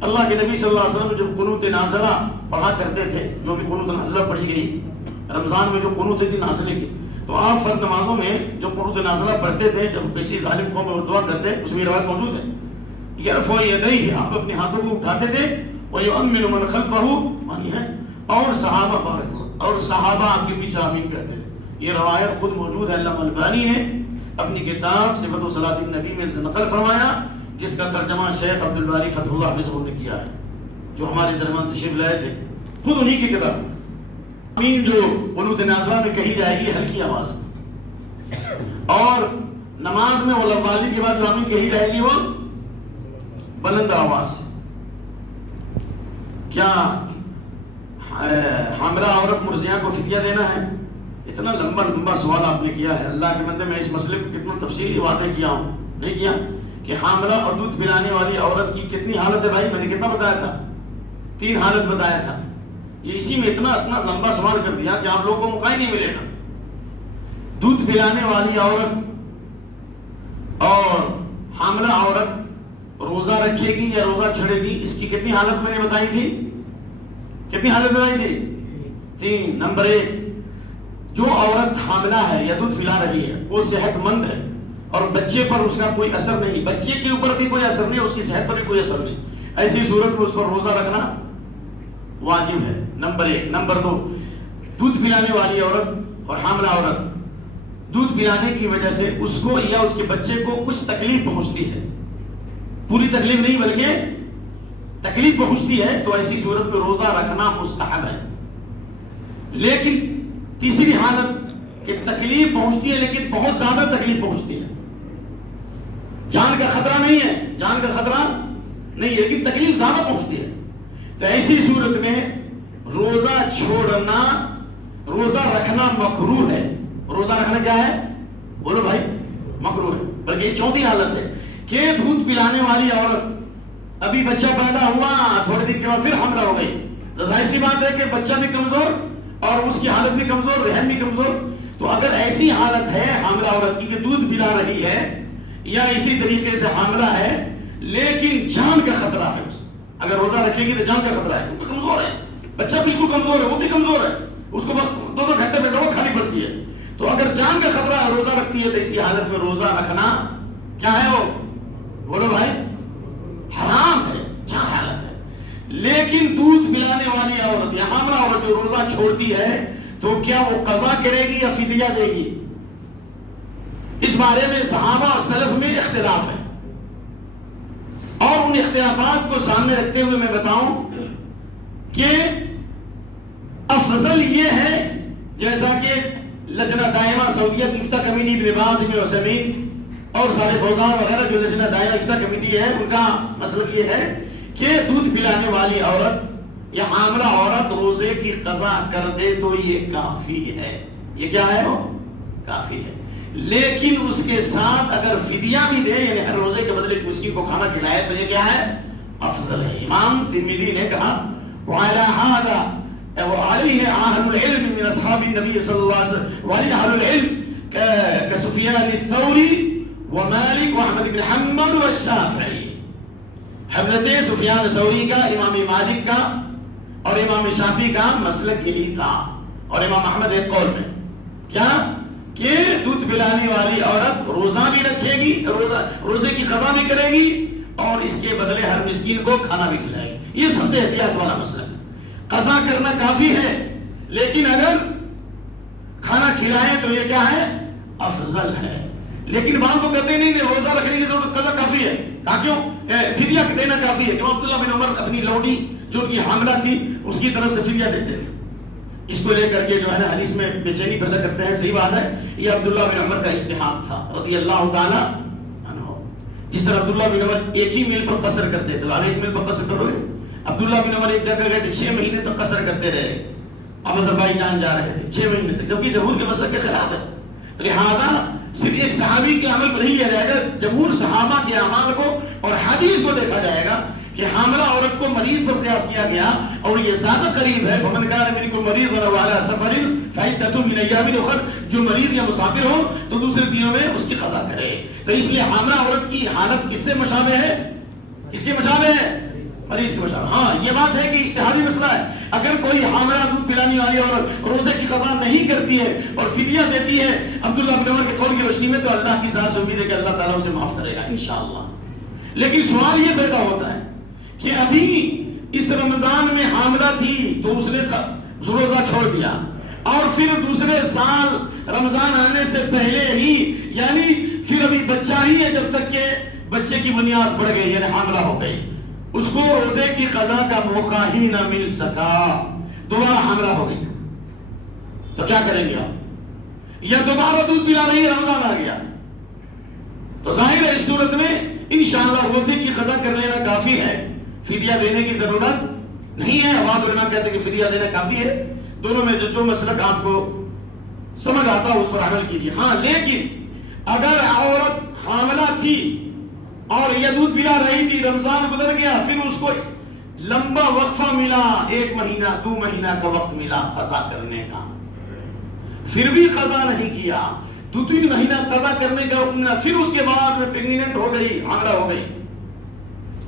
اللہ کے نبی صلی اللہ علیہ وسلم جب قنوت نازلہ پڑھا کرتے تھے، جو بھی قنوت نازلہ پڑھی گئی رمضان میں جو قنوت تھی نازلے کی، تو آپ فرض نمازوں میں جو قنوت نازلہ پڑھتے تھے جب کسی ظالم قوم میں دعا کرتے، اس میں روایت موجود ہے، یرفع یدیہ، آپ اپنے ہاتھوں کو اٹھاتے تھے، وَيُؤَمِّنُ مَنْ خَلْفَهُ، مانی ہے، اور صحابہ آپ کے پیچھے آمین کہتے ہیں. یہ روایت خود موجود ہے، علامہ البانی نے اپنی کتاب صفت صلاۃ النبی میں نقل فرمایا، جس کا ترجمہ شیخ عبد الباری فتح اللہ حفظہ نے کیا ہے، جو ہمارے درمیان تشریف لائے تھے، خود انہی کی کتاب. آمین جو قنوت نازلہ میں کہی جائے گی ہلکی آواز میں، اور نماز میں والضالین کے بعد جو آمین کہی جائے گی وہ بلند آواز سے. کیا حاملہ عورت مرضیہ کو فدیہ دینا ہے؟ اتنا لمبا سوال آپ نے کیا ہے. اللہ کے بندے میں اس مسئلے کو کتنا تفصیلی واضح کیا ہوں، نہیں کیا، کہ حاملہ اور دودھ پلانے والی عورت کی کتنی حالت ہے بھائی؟ میں نے کتنا بتایا تھا؟ 3 حالت بتایا تھا. یہ اسی میں اتنا لمبا سوال کر دیا کہ آپ لوگوں کو موقع ہی نہیں ملے گا. دودھ پلانے والی عورت اور حاملہ عورت روزہ رکھے گی یا روزہ چھڑے گی، اس کی کتنی حالت میں نے بتائی تھی؟ کتنی حالت بتائی تھی؟ 3. نمبر 1، جو عورت حاملہ ہے یا دودھ پلا رہی ہے وہ صحت مند ہے اور بچے پر اس کا کوئی اثر نہیں، بچے کے اوپر بھی کوئی اثر نہیں، اس کی صحت پر بھی کوئی اثر نہیں، ایسی صورت میں اس پر روزہ رکھنا واجب ہے. نمبر 1. نمبر 2، دودھ پلانے والی عورت اور حاملہ عورت دودھ پلانے کی وجہ سے اس کو یا اس کے بچے کو کچھ تکلیف پہنچتی ہے، پوری تکلیف نہیں بلکہ تکلیف پہنچتی ہے، تو ایسی صورت میں روزہ رکھنا مستحب ہے. لیکن تیسری حالت کہ تکلیف پہنچتی ہے لیکن بہت زیادہ تکلیف پہنچتی ہے، جان کا خطرہ نہیں ہے، جان کا خطرہ نہیں ہے لیکن تکلیف زیادہ پہنچتی ہے، تو ایسی صورت میں روزہ چھوڑنا، روزہ رکھنا مکروہ ہے. روزہ رکھنا کیا ہے؟ بولو بھائی، مکروہ ہے. بلکہ یہ 4تھی حالت ہے کہ دودھ پلانے والی عورت ابھی بچہ پیدا ہوا، تھوڑے دن کے بعد پھر حاملہ ہو گئی، تو ظاہر سی بات ہے کہ بچہ بھی کمزور اور اس کی حالت بھی کمزور، رحم بھی کمزور. تو اگر ایسی حالت ہے حاملہ عورت کی کہ دودھ پلا رہی ہے یا اسی طریقے سے حاملہ ہے لیکن جان کا خطرہ ہے، اگر روزہ رکھے گی تو جان کا خطرہ ہے، کیونکہ کمزور ہے، بچہ بالکل کمزور ہے، وہ بھی کمزور ہے، اس کو بس 2 گھنٹے میں دوا کھانی پڑتی ہے، تو اگر جان کا خطرہ ہے روزہ رکھتی ہے تو اسی حالت میں روزہ رکھنا کیا ہے؟ وہ بولو بھائی، حرام ہے، 4 حالت ہے. لیکن دودھ پلانے والی عورت یا حاملہ عورت جو روزہ چھوڑتی ہے تو کیا وہ قضا کرے گی یا فدیہ دے گی؟ اس بارے میں صحابہ اور سلف میں اختلاف ہے، اور ان اختلافات کو سامنے رکھتے ہوئے میں بتاؤں کہ افضل یہ ہے، جیسا کہ لجنہ دائمہ سعودیہ کی افتاء کمیٹی، ابن باز، ابن عثیمین اور صالح فوزان وغیرہ جو لجنہ دائمہ افتاء کمیٹی ہے، ان کا مسئلہ یہ ہے کہ دودھ پلانے والی عورت یا حاملہ عورت روزے کی قضا کر دے تو یہ کافی ہے. یہ کیا ہے؟ وہ کافی ہے. لیکن اس کے ساتھ اگر فدیہ بھی دے، یعنی ہر روزے کے بدلے مسکین کو کھانا کھلائے، تو یہ کیا ہے؟ افضل ہے. امام ترمذی نے کہا وعلى هذا وعليه أهل العلم من أصحاب النبي صلى الله عليه وسلم، وعليه أهل العلم كسفيان الثوري ومالك وأحمد بن حنبل والشافعي. حضرت سفیان ثوری کا، امام مالک کا اور امام شافعی کا مسلک یہی تھا، اور امام احمد ایک قول میں کیا کہ دودھ پلانے والی عورت روزہ بھی رکھے گی، روزے کی قضا بھی کرے گی اور اس کے بدلے ہر مسکین کو کھانا بھی کھلائے گی. یہ سب سے احتیاط والا مسئلہ ہے. قضا کرنا کافی ہے لیکن اگر کھانا کھلائے تو یہ کیا ہے؟ افضل ہے. لیکن بعض کو کہتے نہیں روزہ رکھنے کی ضرورت، قضا کافی ہے. کہا کیوں؟ فدیہ دینا کافی ہے. امام عبداللہ بن عمر اپنی لوڈی جو ان کی حاملہ تھی اس کی طرف سے فدیہ دیتے تھے. اس کو لے کر کے جو ہے نا حدیث میں بے چینی پیدا کرتے ہیں. صحیح بات ہے، یہ عبداللہ بن عمر کا اجتہاد تھا رضی اللہ تعالی عنہ. جس طرح عبداللہ بن عمر ایک ہی میل پر قصر کرتے تھے، آپ 1 میل پر قصر کرو گے عبداللہ بن عمر ایک جگہ گئے تھے، 6 مہینے تک قصر کرتے رہے، اب آذربائیجان جا رہے تھے 6 مہینے تک، جبکہ جمہور کے مسلک کے خلاف ہے. لہذا صرف ایک صحابی کے عمل کو نہیں لیا جائے گا، جمہور صحابہ کے اعمال کو اور حدیث کو دیکھا جائے گا کہ حاملہ عورت کو مریض پر قیاس کیا گیا اور یہ زیادہ قریب ہے. فمن کان منکم مریضا او علی سفر فعدۃ من ایام اخر، جو مریض یا مسافر ہو تو دوسرے دنوں میں اس کی قضا کرے. تو اس لیے حاملہ عورت کی حالت کس سے مشابہ ہے؟ کس کے مشابہ ہے؟ مریض کے مشابہ. ہاں یہ بات ہے کہ اجتہادی مسئلہ ہے. اگر کوئی حاملہ دودھ پلانے والی عورت روزے کی قضا نہیں کرتی ہے اور فدیہ دیتی ہے عبداللہ بن عمر کے قول کی روشنی میں، تو اللہ کی ذات سے امید ہے کہ اللہ تعالیٰ اسے معاف کرے گا انشاءاللہ. لیکن سوال یہ پیدا ہوتا ہے کہ ابھی اس رمضان میں حاملہ تھی تو اس نے روزہ چھوڑ دیا، اور پھر دوسرے سال رمضان آنے سے پہلے ہی، یعنی پھر ابھی بچہ ہی ہے جب تک کہ بچے کی بنیاد پڑ گئی، یعنی حاملہ ہو گئی، اس کو روزے کی قضا کا موقع ہی نہ مل سکا، دوبارہ حاملہ ہو گئی، تو کیا کریں گے آپ؟ یا دوبارہ دودھ پلا رہی ہے، رمضان آ گیا، تو ظاہر ہے اس صورت میں انشاءاللہ روزے کی قضا کر لینا کافی ہے، فدیہ دینے کی ضرورت نہیں ہے. بعض علماء کہتے ہیں کہ فدیہ دینا کافی ہے. دونوں میں جو مسلک آپ کو سمجھ آتا ہے اس پر عمل کیجیے. ہاں لیکن اگر عورت حاملہ تھی اور یہ دودھ پلا رہی تھی، رمضان گزر گیا، پھر اس کو لمبا وقفہ ملا، 1 مہینہ 2 مہینہ کا وقت ملا قضا کرنے کا، پھر بھی قضا نہیں کیا، 2-3 مہینہ قضا کرنے کا حکم نہ، پھر اس کے بعد میں پریگننٹ ہو گئی، حاملہ ہو گئی،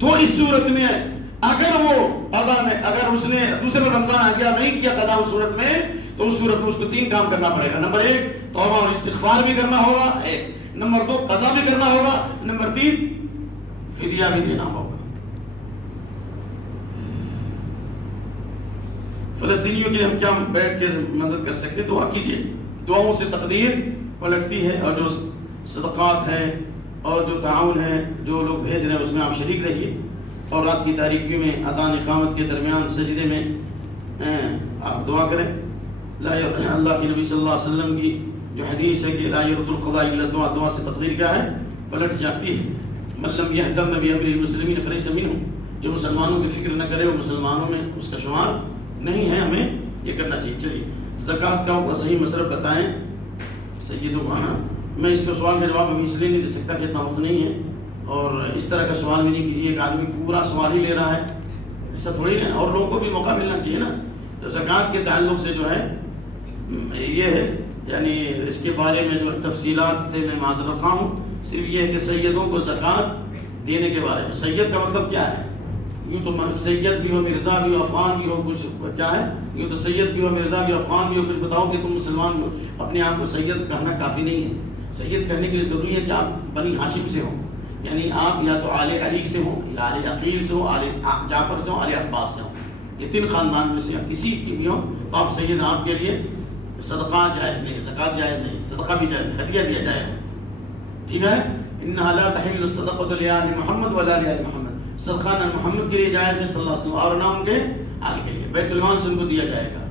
تو اس صورت میں اگر وہ قضا میں، اگر اس نے دوسرا رمضان آ گیا نہیں کیا قضا اس صورت میں، تو اس صورت میں اس کو 3 کام کرنا پڑے گا. نمبر 1 توبہ اور استغفار بھی کرنا ہوگا، نمبر 2 قضا بھی کرنا ہوگا، نمبر 3 فدیہ بھی دینا ہوگا. فلسطینیوں کے لیے ہم کیا بیٹھ کر مدد کر سکتے؟ دعا کیجیے، دعاؤں سے تقدیر پلٹتی ہے، اور جو صدقات ہے اور جو تعاون ہے جو لوگ بھیج رہے ہیں اس میں آپ شریک رہیے، اور رات کی تاریکی میں اذان اقامت کے درمیان سجدے میں آپ دعا کریں. اللہ کے نبی صلی اللہ علیہ وسلم کی جو حدیث ہے کہ لا يرد القضاء الا الدعاء، دعا سے تقدیر کیا ہے؟ پلٹ جاتی ہے. من لم يهتم بأمر المسلمين فليس منهم، جو مسلمانوں کی فکر نہ کرے وہ مسلمانوں میں اس کا شمار نہیں ہے، ہمیں یہ کرنا چاہیے. چلیے زکوٰۃ کا صحیح مصرف بتائیں سیدو. میں اس کے سوال کا جواب ابھی اس لیے نہیں دے سکتا کہ اتنا وقت نہیں ہے، اور اس طرح کا سوال بھی نہیں کیجیے. ایک آدمی پورا سوال ہی لے رہا ہے، ایسا تھوڑی نا، اور لوگوں کو بھی موقع ملنا چاہیے نا. تو زکوٰۃ کے تعلق سے جو ہے یہ ہے، یعنی اس کے بارے میں جو تفصیلات سے میں معذرت رکھا ہوں. صرف یہ ہے کہ سیدوں کو زکوٰۃ دینے کے بارے میں، سید کا مطلب کیا ہے؟ یوں تو سید بھی ہو، مرزا بھی ہو، افغان بھی ہو، کچھ کیا ہے؟ یوں تو سید بھی ہو، مرزا بھی ہو، افغان بھی ہو، کچھ بتاؤ کہ تم مسلمان بھی ہو. اپنے آپ کو سید کہنا کافی نہیں ہے. سید کہنے کے لیے ضروری ہے کہ آپ بنی ہاشم سے ہوں، یعنی آپ یا تو آل علی سے ہوں، یا آل عقیل سے ہوں، آل جعفر سے ہوں، آل عباس سے ہوں. یہ 3 خاندان میں سے کسی کی بھی ہوں تو آپ سید. آپ کے لیے صدقہ جائز نہیں، زکوٰۃ جائز نہیں، صدقہ بھی جائز نہیں، ہدیہ دیا جائے گا. ٹھیک ہے؟ انہا لا تحل الصدقۃ لآل محمد ولا لآل محمد، صدقہ نہ محمد کے لیے جائز ہے صلی اللہ علیہ وسلم، اور نہ ان کے آل کے لیے. بیت المال سے ان کو دیا جائے گا،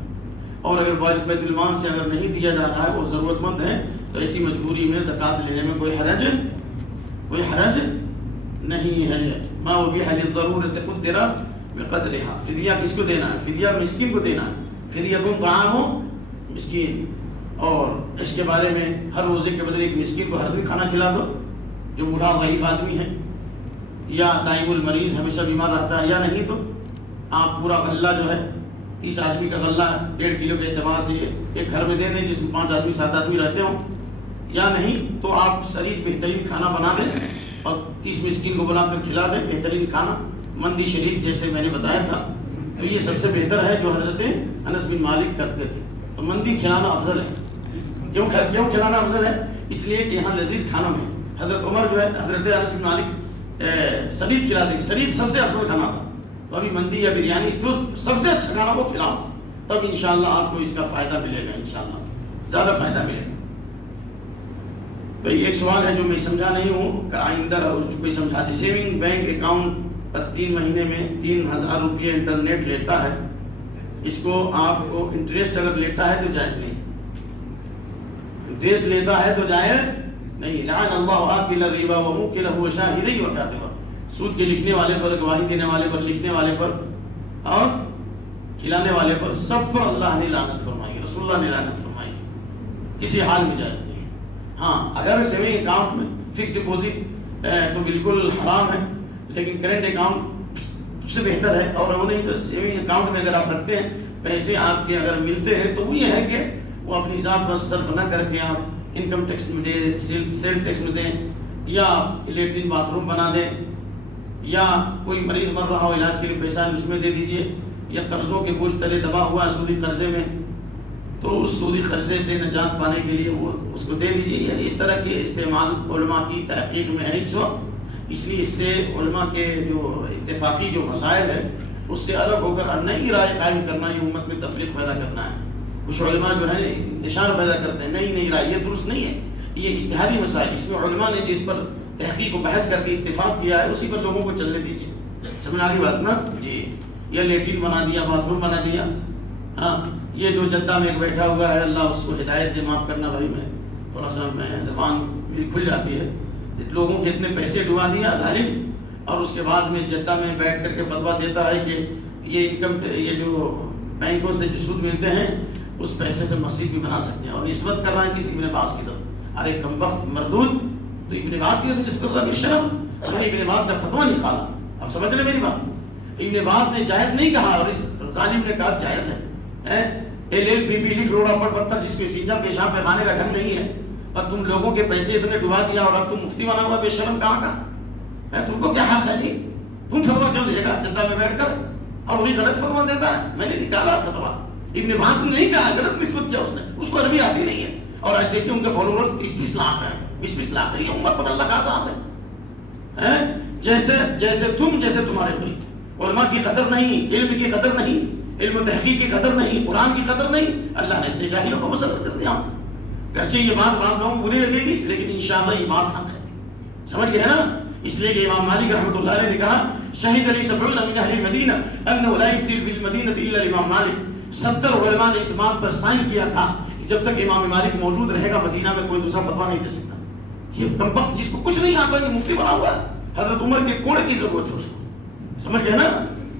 اور اگر بیت المال سے اگر نہیں دیا جا رہا ہے، وہ ضرورت مند ہے، تو ایسی مجبوری میں زکوٰۃ لینے میں کوئی حرج نہیں ہے. ما ابیح للضرورۃ قدر بقدرها. فدیہ کس کو دینا ہے؟ فدیہ مسکین کو دینا ہے. فدیہ طعام مسکین. اور اس کے بارے میں ہر روزے کے بدلے ایک مسکین کو ہر دن کھانا کھلا دو، جو بوڑھا ضعیف آدمی ہے یا دائم المریض ہمیشہ بیمار رہتا ہے، یا نہیں تو آپ پورا غلہ جو ہے 30 آدمی کا غلہ 1.5 کلو کے اعتبار سے ایک گھر میں دے دیں جس میں 5 آدمی 7 آدمی رہتے ہوں، یا نہیں تو آپ شریف بہترین کھانا بنا دیں اور 30 مسکین کو بنا کر کھلا دیں بہترین کھانا، مندی شریف جیسے میں نے بتایا تھا. تو یہ سب سے بہتر ہے جو حضرت انس بن مالک کرتے تھے. تو مندی کھلانا افضل ہے. کیوں کھلانا افضل ہے؟ اس لیے کہ یہاں لذیذ کھانوں میں حضرت عمر جو ہے حضرت انس بن مالک شریف کھلاتے ہیں. شریف سب سے افضل کھانا تھا. تو ابھی مندی یا بریانی جو سب سے اچھا کھانا وہ کھلاؤ، تب انشاءاللہ آپ کو اس کا فائدہ ملے گا، انشاءاللہ زیادہ فائدہ ملے گا. بھئی ایک سوال ہے جو میں سمجھا نہیں ہوں کہ آئندہ کوئی سمجھا دے. سیونگ بینک اکاؤنٹ پر 3 مہینے میں 3000 روپیہ انٹرنیٹ لیتا ہے، اس کو آپ کو انٹریسٹ اگر لیتا ہے تو جائز نہیں، انٹریسٹ لیتا ہے تو جائز نہیں. لعن اللہ آکل الربا وموکلہ وشاہدہ وکاتبہ. سود کے لکھنے والے پر، گواہی دینے والے پر، لکھنے والے پر اور کھلانے والے پر، سب پر اللہ نے لعنت فرمائی، رسول اللہ نے لعنت فرمائی، کسی حال میں جائز نہیں ہے۔ ہاں اگر سیونگ اکاؤنٹ میں فکس ڈپوزٹ تو بالکل حرام ہے، لیکن کرنٹ اکاؤنٹ سے بہتر ہے، اور وہ نہیں تو سیونگ اکاؤنٹ میں اگر آپ رکھتے ہیں پیسے آپ کے اگر ملتے ہیں تو وہ یہ ہے کہ وہ اپنی ذات پر صرف نہ کر کے آپ انکم ٹیکس میں دیں، سیل ٹیکس میں دیں، یا لیٹرین باتھ روم بنا دیں، یا کوئی مریض مر رہا ہو علاج کے لیے پیسہ اس میں دے دیجئے، یا قرضوں کے بوجھ تلے دبا ہوا سودی قرضے میں تو اس سودی قرضے سے نجات پانے کے لیے وہ اس کو دے دیجئے۔ یعنی اس طرح کے استعمال علماء کی تحقیق میں ہے اس وقت، اس لیے اس سے علماء کے جو اتفاقی جو مسائل ہے اس سے الگ ہو کر نئی رائے قائم کرنا، یہ امت میں تفریق پیدا کرنا ہے۔ کچھ علماء جو ہے انتشار پیدا کرتے ہیں نئی رائے، یہ درست نہیں ہے، یہ اجتہادی مسائل، اس میں علماء نے جس پر تحقیق و بحث کر کے اتفاق کیا ہے اسی پر لوگوں کو چلنے دیجیے۔ سمجھ آ رہی بات نا جی؟ یہ لیٹرین بنا دیا، باتھ روم بنا دیا، ہاں یہ جو جدہ میں ایک بیٹھا ہوا ہے، اللہ اس کو ہدایت دے، معاف کرنا بھائی میں تھوڑا سا زبان میری کھل جاتی ہے، لوگوں کے اتنے پیسے ڈبا دیا ظالم، اور اس کے بعد میں جدہ میں بیٹھ کر کے فتویٰ دیتا ہے کہ یہ جو بینکوں سے جو سود ملتے ہیں اس پیسے سے مسجد بھی بنا سکتے ہیں، اور نسبت کر رہا ہے کسی ابن باز کی طرف۔ ارے کم وقت مردود، تو ابن باز کی طرف نسبت کر شرم، میں نے ابن باز کا فتویٰ نکالا، اب سمجھ لیں میری بات، ابن باز نے جائز نہیں کہا اور اس ظالم نے کہا جائز ہے۔ LLPP لکھ روڑا پر پتھر، جس پہ سینجا پیشاب پیخانے کا ڈھنگ نہیں ہے، اور تم لوگوں کے پیسے اتنے ڈبا دیا اور اب تم مفتی بنا ہوا، بے شرم کہاں کا؟ تم کو کیا حق ہے جی؟ تم فتویٰ کیوں دے گا جدہ میں بیٹھ کر، اور وہی غلط فتویٰ دیتا ہے؟ میں نے نکالا فتویٰ، ابن باز نے نہیں کہا، غلط نسبت کیا اس کو عربی آتی نہیں ہے، اور آج دیکھیں ان کے فالوورز 30 لاکھ ہیں، 20 لاکھ ہیں، یہ عمر پر اللہ کا عذاب ہے۔ جیسے تمہارے مرید، علماء کی قدر نہیں، علم کی قدر نہیں، علم و تحقیق کی قدر نہیں، قرآن کی قدر نہیں، اللہ نے اسے جاہلوں کو مسلط کر دیا۔ گرچہ یہ بات بعض لوگوں کو بری لگے گی، لیکن انشاءاللہ یہ بات حق ہے، سمجھ گئے نا؟ اس لیے کہ امام مالک رحمۃ اللہ علیہ نے کہا شہید علی 70 من اہل المدینہ انه لا يفتي في المدینہ الا الامام مالک، 70 علماء نے اس بات پر سائن کیا تھا کہ جب تک امام مالک موجود رہے گا مدینہ میں کوئی دوسرا فتویٰ نہیں دے سکتا۔ یہ کم وقت جس کو کچھ نہیں آتا یہ مفتی بنا ہوا ہے، حضرت عمر کے کوڑے کی ضرورت ہے اس کو، سمجھ گئے نا؟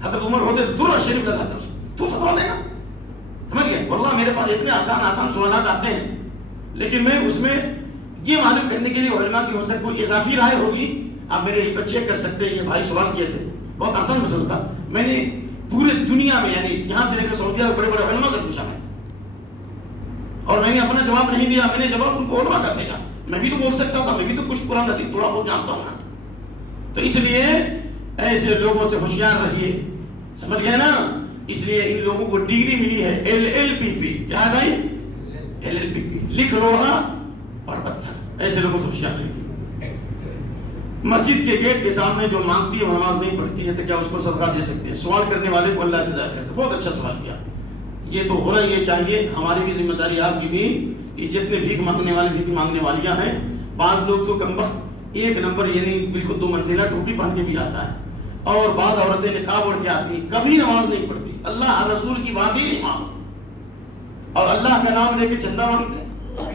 حضرت عمر ہوتے تو درہ شریف لگاتے اس کو، تو فتویٰ دے گا، سمجھ گئے؟ واللہ میرے پاس اتنے آسان سوالات آتے ہیں، لیکن میں اس میں یہ معلوم کرنے کے لیے علماء کی ہو سکتی کوئی اضافی رائے ہوگی، آپ میرے بچے کر سکتے ہیں، یہ بھائی سوال کیے تھے، بہت آسان مسئلہ تھا، میں نے پورے دنیا میں یعنی یہاں سے لے کر سعودیہ بڑے بڑے علماء سے پوچھا میں، اور میں نے اپنا جواب نہیں دیا، میں نے جواب ان کو علماء کا بھیجا، میں بھی تو بول سکتا تھا، میں بھی تو کچھ قرآن حدیث تھوڑا بہت جانتا ہوں نا، تو اس لیے ایسے لوگوں سے ہوشیار رہیے، سمجھ گئے نا؟ اس لیے ان لوگوں کو ڈگری ملی ہے LLPP، کیا ہے بھائی؟ LLPP، لکھ روڑا اور پتھر، ایسے لوگوں سے ہوشیار رہیے۔ مسجد کے گیٹ کے سامنے جو مانگتی ہے وہ نماز نہیں پڑھتی ہے تو کیا اس کو صدقہ دے سکتے ہیں؟ سوال کرنے والے کو اللہ جزائے خیر، بہت اچھا سوال کیا، یہ تو ہونا یہ چاہیے، ہماری بھی ذمہ داری آپ کی بھی، کہ جتنے بھیک مانگنے والے بھیک مانگنے والیاں ہیں، بعض لوگ تو کم وقت 1 نمبر یعنی بالکل 2 منزلہ ٹوپی پہن کے بھی آتا ہے، اور بعض عورتیں نقاب اوڑھ کے آتی ہیں، کبھی نماز نہیں پڑھتی، اللہ رسول کی بات ہی نہیں مانتی، اور اللہ کا نام لے کے چندہ مانگتے ہیں۔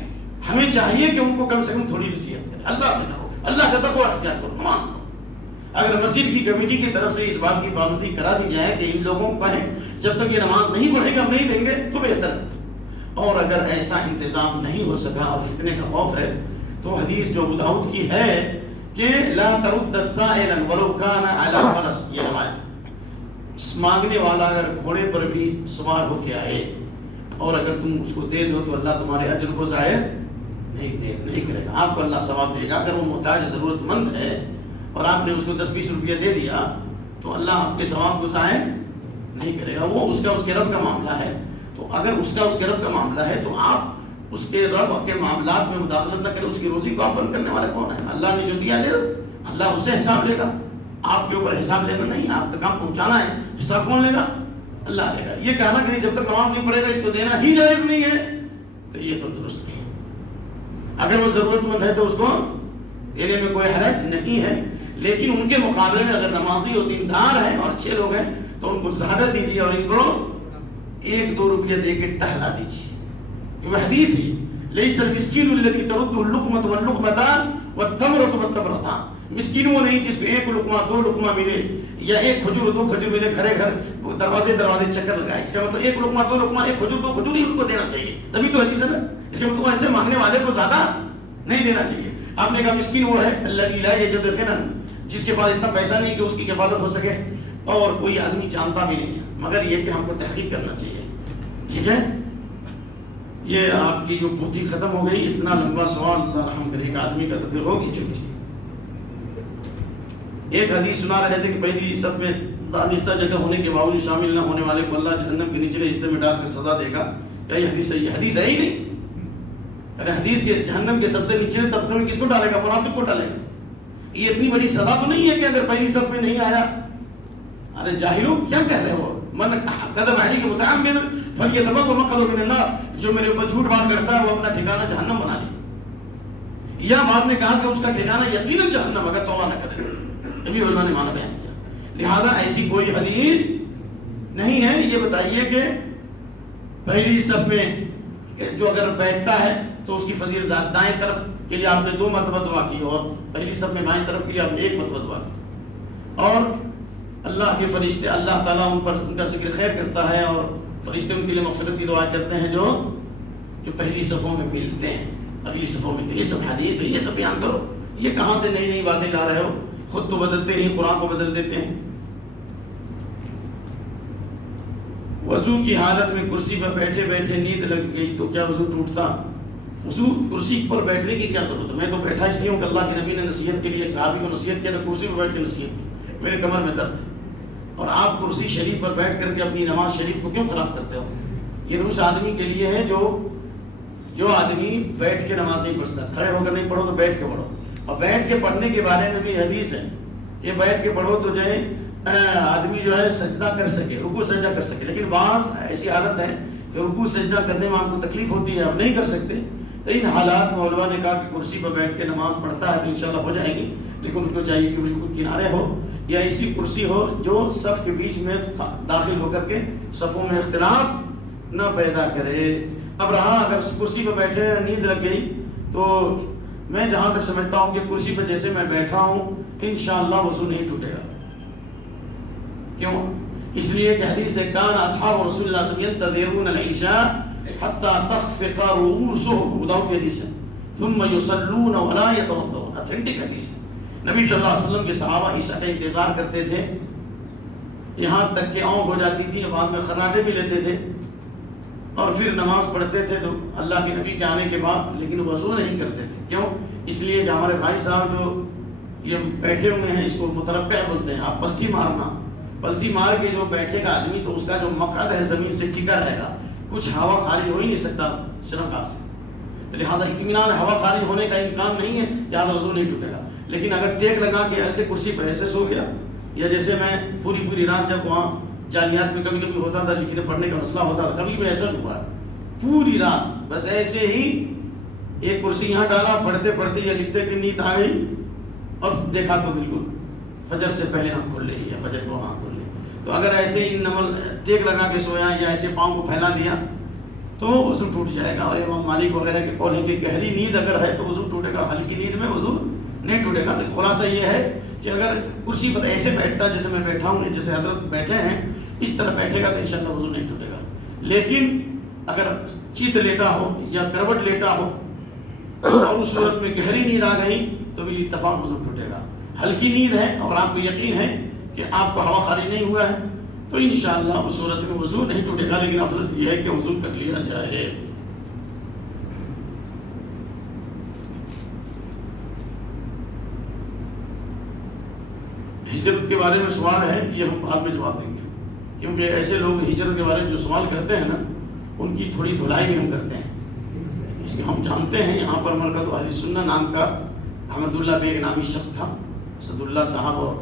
ہمیں چاہیے کہ ان کو کم سے کم تھوڑی نصیحت کریں، اللہ سے نہ ہو، اللہ کا تقوی اختیار کرو، نماز پڑھو۔ اگر مسجد کی کمیٹی کی طرف سے اس بات کی پابندی کرا دی جائے کہ ان لوگوں کو کہیں جب تک یہ نماز نہیں پڑھے گا ہم نہیں دیں گے تو بہتر ہے، اور اگر ایسا انتظام نہیں ہو سکا اور فتنے کا خوف ہے تو حدیث جو ابو داؤد کی ہے کہ لا ترد السائلا ولو كان على فرس، یہ روایت، مانگنے والا اگر گھوڑے پر بھی سوار ہو کے آئے اور اگر تم اس کو دے دو تو اللہ تمہارے اجر کو ضائع نہیں کرے گا، آپ کو اللہ ثواب دے گا۔ اگر وہ محتاج ضرورت مند ہے اور آپ نے اس کو 10-20 روپیہ دے دیا تو اللہ آپ کے ثواب کو ضائع نہیں کرے گا، وہ اس کے رب کا معاملہ ہے، تو اگر اس کے رب کا معاملہ ہے تو آپ اس کے رب کے معاملات میں مداخلت نہ کریں، اس کی روزی کو آپ بند کرنے والے کون ہے؟ اللہ نے جو دیا دے، اللہ اس سے حساب لے گا، آپ کے اوپر حساب لینا نہیں، آپ کا کام پہنچانا ہے، حساب کون لے گا؟ اللہ لے گا۔ یہ کہنا کہ جب تک نماز نہیں پڑے گا اس کو دینا ہی جائز نہیں ہے تو یہ تو درست نہیں ہے، اگر وہ ضرورت مند ہے تو اس کو دینے میں کوئی حرج نہیں ہے، لیکن ان کے مقابلے میں اگر نمازی اور دیندار ہیں اور اچھے لوگ ہیں تو ان کو زیادہ دیجیے اور ان کو 1-2 روپیہ دے کے ٹہلا دیجیے، کیونکہ حدیث ہے لیس المسکین الذی ترد اللقمۃ واللقمتان والتمرۃ والتمرتان، مسکین وہ نہیں جس پہ ایک لقمہ دو لقمہ ملے یا ایک کھجور دو کھجور ملے، گھرے گھر دروازے دروازے چکر لگائے. اس کا مطلب ایک لقمہ دو لقمہ ایک کھجور دو کھجور ہی ان کو دینا چاہیے، تبھی تو حدیث ہے. اس کا مطلب ایسے مانگنے والے کو زیادہ نہیں دینا چاہیے. آپ نے کہا مسکین وہ ہے الذی لا یجد غنی، جس کے پاس اتنا پیسہ نہیں کہ اس کی کفالت ہو سکے اور کوئی آدمی جانتا بھی نہیں ہے، مگر یہ کہ ہم کو تحقیق کرنا چاہیے. ٹھیک ہے، یہ آپ کی جو پوتھی ختم ہو گئی. اتنا لمبا سوال، اللہ رحم کرے ایک آدمی کا، تو پھر ہوگی چھٹی. ایک حدیث سنا رہے تھے کہ پہلی سب میں دانستہ جگہ ہونے کے باوجود شامل نہ ہونے والے کو اللہ جہنم کے نچلے حصے میں ڈال کر سزا دے گا. کیا یہ حدیث ہے؟ یہ حدیث ہے ہی نہیں. ارے حدیث کے جہنم کے سب سے نچلے طبقے میں کس کو ڈالے گا؟ منافق کو ڈالے گا. یہ اتنی بڑی سزا تو نہیں ہے کہ اگر پہلی سب میں نہیں آیا. ارے جاہلوں کیا کہہ رہے ہو؟ من قدم علی کے متعمد فلیتبوأ مقعده من النار، جو میرے اوپر جھوٹ بات کرتا ہے وہ اپنا ٹھکانہ جہنم بنا لے. یا بعد میں کہا کہ اس کا ٹھکانہ یقیناً جہنم اگر توبہ نہ کرے. یہ بھی علماء نے معنی بیان کیا. لہذا ایسی کوئی حدیث نہیں ہے. یہ بتائیے کہ پہلی صف میں جو اگر بیٹھتا ہے تو اس کی فضیلت دائیں طرف کے لیے آپ نے 2 مرتبہ دعا کی اور پہلی صف میں بائیں طرف کے لیے آپ نے 1 مرتبہ دعا کی. اور اللہ کے فرشتے اللہ تعالیٰ ان پر ان کا ذکر خیر کرتا ہے اور فرشتے ان کے لیے مغفرت کی دعا کرتے ہیں جو پہلی صفوں میں ملتے ہیں، اگلی صفوں میں ملتے ہیں. یہ سب حدیث ہے، یہ سب بیان کرو. یہ کہاں سے نئی نئی باتیں لا رہے ہو؟ خود تو بدلتے نہیں، قرآن کو بدل دیتے ہیں. وضو کی حالت میں کرسی پر بیٹھے بیٹھے نیند لگ گئی تو کیا وضو ٹوٹتا؟ وضو کرسی پر بیٹھنے کی کیا ضرورت ہے؟ میں تو بیٹھا اس لیے ہوں کہ اللہ کے نبی نے نصیحت کے لیے ایک صحابی کو نصیحت کیا تو کرسی پر بیٹھ کے نصیحت کی، میرے کمر میں درد ہے. اور آپ کرسی شریف پر بیٹھ کر کے اپنی نماز شریف کو کیوں خراب کرتے ہو؟ یہ اس آدمی کے لیے ہے جو آدمی بیٹھ کے نماز نہیں پڑھ سکتا. کھڑے ہو کر نہیں پڑھو تو بیٹھ کے پڑھو. اور بیٹھ کے پڑھنے کے بارے میں بھی حدیث ہے کہ بیٹھ کے پڑھو تو جو ہے آدمی جو ہے سجدہ کر سکے، رکوع سجدہ کر سکے. لیکن بعض ایسی حالت ہے کہ رکوع سجدہ کرنے میں آپ کو تکلیف ہوتی ہے، آپ نہیں کر سکتے. تو ان حالات میں علماء نے کہا کہ کرسی پر بیٹھ کے نماز پڑھتا ہے تو انشاءاللہ ہو جائے گی، لیکن اس کو چاہیے کہ بالکل کنارے ہو یا ایسی کرسی ہو جو صف کے بیچ میں داخل ہو کر کے صفوں میں اختلاف نہ پیدا کرے. اب رہا اگر کرسی پہ بیٹھے نیند لگ گئی تو میں جہاں تک سمجھتا ہوں کہ کرسی پہ جیسے میں بیٹھا ہوں انشاءاللہ وضو نہیں ٹوٹے گا. کیوں؟ اس لیے کہ حدیث ہے کان اصحاب رسول اللہ صلی اللہ علیہ وسلم ينتظرون العشاء حتى تخفق رؤوسهم، داؤد کی حدیث ہے، ثم يصلون ولا يتوضؤون. اتھینٹک حدیث ہے. نبی صلی اللہ علیہ وسلم کے صحابہ عشاء کا انتظار کرتے تھے یہاں تک کہ اونگ ہو جاتی تھی، بعد میں خراٹے بھی لیتے تھے اور پھر نماز پڑھتے تھے تو اللہ کے نبی کے آنے کے بعد، لیکن وضو نہیں کرتے تھے. کیوں؟ اس لیے کہ ہمارے بھائی صاحب جو یہ بیٹھے ہوئے ہیں اس کو متربع بولتے ہیں. آپ پلتھی مارنا، پلتھی مار کے جو بیٹھے گا آدمی تو اس کا جو مقعد ہے زمین سے ٹھیکا رہے گا، کچھ ہوا خارج ہو ہی نہیں سکتا شرمگاہ سے. تو لہٰذا اطمینان ہوا خارج ہونے کا امکان نہیں ہے، لہٰذا وضو نہیں ٹوٹے گا. لیکن اگر ٹیک لگا کے ایسے کرسی پہ ایسے سو گیا، یا جیسے میں پوری رات جب وہاں جالیات میں کبھی کبھی ہوتا تھا لکھنے پڑھنے کا مسئلہ ہوتا تھا، کبھی بھی ایسا ہوا ہے پوری رات بس ایسے ہی ایک کرسی یہاں ڈالا، پڑھتے پڑھتے یا لکھتے کہ نیند آ گئی اور دیکھا تو بالکل فجر سے پہلے ہم کھول لے یا فجر کو ہم کھول لے. تو اگر ایسے ہی نمل ٹیک لگا کے سویا یا ایسے پاؤں کو پھیلا دیا تو وضو ٹوٹ جائے گا. اور امام مالک وغیرہ کے قول ہے کہ گہری نیند اگر ہے تو وضو ٹوٹے گا، ہلکی نیند میں وضو نہیں ٹوٹے گا. لیکن خلاصہ یہ ہے کہ اگر کرسی پر ایسے بیٹھتا جیسے میں بیٹھا ہوں، جیسے حضرت بیٹھے ہیں اس طرح بیٹھے گا تو انشاءاللہ وضو نہیں ٹوٹے گا. لیکن اگر چیت لیٹا ہو یا کروٹ لیٹا ہو اور اس صورت میں گہری نیند آ گئی تو بھی اتفاق وضو ٹوٹے گا. ہلکی نیند ہے اور آپ کو یقین ہے کہ آپ کو ہوا خارج نہیں ہوا ہے تو انشاءاللہ اس صورت میں وضو نہیں ٹوٹے گا. لیکن افضل یہ ہے کہ وضو کر لیا جائے. ہجرت کے بارے میں سوال ہے، یہ ہم بعد میں جواب دیں گے کیونکہ ایسے لوگ ہجرت کے بارے میں جو سوال کرتے ہیں نا ان کی تھوڑی دھلائی بھی ہم کرتے ہیں. اس کے ہم جانتے ہیں یہاں پر مرکز اہل سنہ نام کا احمد اللہ بیگ نامی شخص تھا، اسد اللہ صاحب اور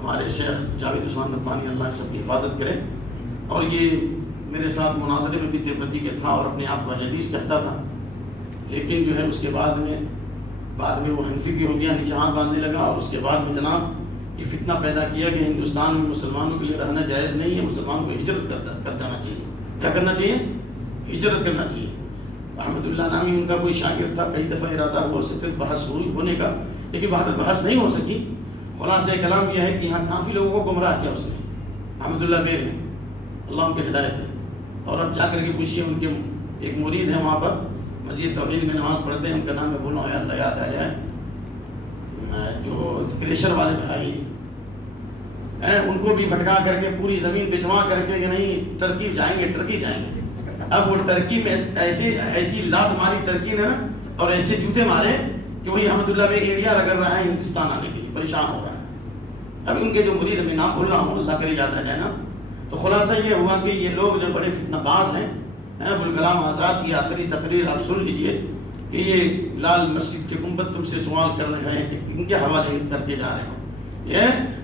ہمارے شیخ جاوید عثمان ربانی اللہ سب کی حفاظت کرے. اور یہ میرے ساتھ مناظرے میں بھی تبتی کے تھا اور اپنے آپ کو حدیث کہتا تھا، لیکن جو ہے اس کے بعد میں وہ حنفی بھی ہو گیا، نشان باندھنے لگا اور اس کے بعد میں جناب یہ فتنہ پیدا کیا کہ ہندوستان میں مسلمانوں کے لیے رہنا جائز نہیں ہے، مسلمانوں کو ہجرت کر جانا چاہیے. کیا کرنا چاہیے؟ ہجرت کرنا چاہیے. احمد اللہ نامی ان کا کوئی شاگرد تھا، کئی دفعہ ارادہ ہوا، سکت بحث ہوئی ہونے کا، لیکن بحث نہیں ہو سکی. خلاصہ کلام یہ ہے کہ یہاں کافی لوگوں کو گمراہ کیا اس نے، احمد اللہ بیگ نے، اللہ ان کی ہدایت ہے. اور اب جا کر کے پوچھیے، ان کے ایک مرید ہیں وہاں پر مسجد توحید میں نماز پڑھتے ہیں، ان کا نام ہے بولو یا اللہ یاد آ جائے، جو کریشر والے بھائی ہیں، ان کو بھی بھٹکا کر کے پوری زمین بچوا کر کے کہ نہیں ٹرکی جائیں گے. اب وہ ٹرکی میں ایسی لات ماری ٹرکی نے نا، اور ایسے جوتے مارے کہ وہی احمد اللہ بیگ انڈیا رگڑ رہا ہے ہندوستان آنے کے لیے، پریشان ہو رہا ہے. اب ان کے جو مرید میں نام بول رہا ہوں، اللہ کرے یاد آ جائے نا. تو خلاصہ یہ ہوا کہ یہ لوگ جو بڑے فتنہ باز ہیں، ابوالکلام آزاد کی آخری تقریر آپ سن لیجئے کہ یہ لال مسجد کے گنبد تم سے سوال کر رہے ہیں کہ کن کے حوالے کر کے جا رہے ہو.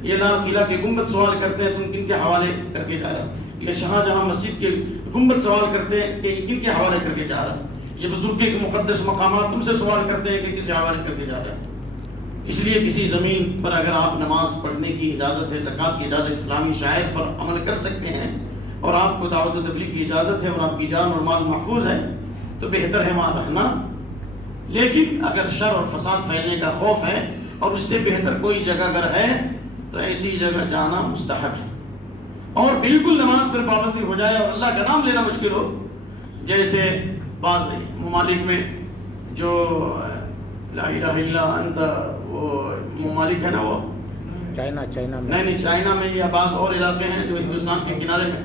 یہ لال قلعہ کے گنبد سوال کرتے ہیں تم کن کے حوالے کر کے جا رہے ہو. یہ شاہجہاں مسجد کے گنبد سوال کرتے ہیں کہ کن کے حوالے کر کے جا رہا ہے. یہ بزرگ کے مقدس مقامات تم سے سوال کرتے ہیں کہ کس حوالے کر کے جا رہا ہے. اس لیے کسی زمین پر اگر آپ نماز پڑھنے کی اجازت ہے، زکوٰۃ کی اجازت، اسلامی شاعر پر عمل کر سکتے ہیں، اور آپ کو دعوت و تبلیغ کی اجازت ہے، اور آپ کی جان اور مال محفوظ ہے، تو بہتر ہے وہاں رہنا. لیکن اگر شر اور فساد پھیلنے کا خوف ہے اور اس سے بہتر کوئی جگہ اگر ہے تو ایسی جگہ جانا مستحب ہے. اور بالکل نماز پر پابندی ہو جائے اور اللہ کا نام لینا مشکل ہو، جیسے بعض ممالک میں جو لا الہ الا انت وہ ممالک ہے نا، وہ چائنا میں نہیں چائنا میں، یا بعض اور علاقے ہیں جو ہندوستان کے کنارے میں،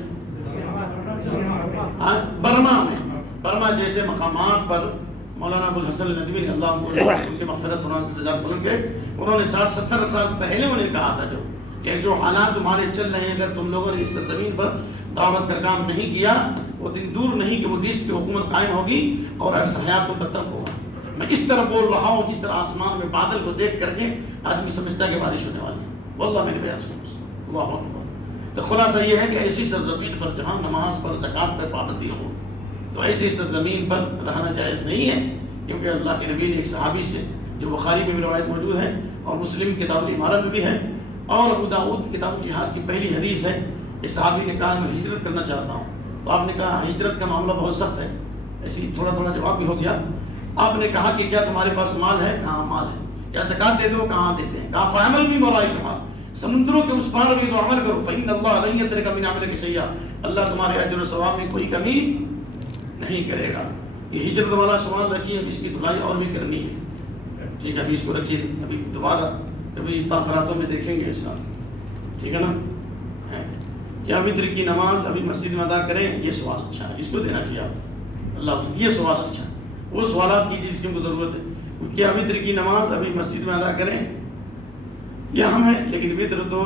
برما جیسے مقامات پر مولانا ابوالحسن ندوی اللہ ان کی مغفرت بلند کے، انہوں نے 60-70 سال پہلے انہیں کہا تھا کہ جو حالات تمہارے چل رہے ہیں، اگر تم لوگوں نے اس زمین پر دعوت کا کام نہیں کیا، وہ دن دور نہیں کہ وہ ڈسٹ کی حکومت قائم ہوگی اور عرصہ حیات تو بدتر ہوگا. میں اس طرح بول رہا ہوں جس طرح آسمان میں بادل کو دیکھ کر کے آدمی سمجھتا ہے کہ بارش ہونے والی ہے. واللہ میں نے بیان سنا. اللہ اکبر. تو خلاصہ یہ ہے کہ ایسی سرزمین پر جہاں نماز پر زکوٰۃ پر پابندی ہو، تو ایسی سرزمین پر رہنا جائز نہیں ہے. کیونکہ اللہ کے نبی نے ایک صحابی سے، جو بخاری میں بھی روایت موجود ہے اور مسلم کتاب الامارہ میں بھی ہے اور ابو داؤد کتاب جہاد کی پہلی حدیث ہے، اس صحابی نے کہا میں ہجرت کرنا چاہتا ہوں. تو آپ نے کہا ہجرت کا معاملہ بہت سخت ہے. ایسی تھوڑا تھوڑا جواب بھی ہو گیا. آپ نے کہا کہ کیا تمہارے پاس مال ہے؟ کہاں مال ہے. کیا زکوٰۃ دیتے ہو؟ کہاں دیتے ہیں. کہا فعمل بھی مولائی، کہا سمندروں کے اس پار بھی تو عمل کرو، فإن اللہ لن يترک من عملک شیئا، اللہ تمہارے اجر و ثواب میں کوئی کمی نہیں کرے گا. یہ ہجرت والا سوال رکھیے، اب اس کی دھلائی اور بھی کرنی ہے. ٹھیک ہے، ابھی اس کو رکھیے، ابھی دوبارہ کبھی تاخراتوں میں دیکھیں گے اس سال. ٹھیک ہے نا. کیا وتر کی نماز ابھی مسجد میں ادا کریں؟ یہ سوال اچھا ہے، اس کو دینا چاہیے آپ اللہ. یہ سوال اچھا ہے، وہ سوالات کیجیے جس کی ہم کو ضرورت ہے. کیا وتر کی نماز ابھی مسجد میں ادا کریں؟ یہ ہم ہے، لیکن وتر تو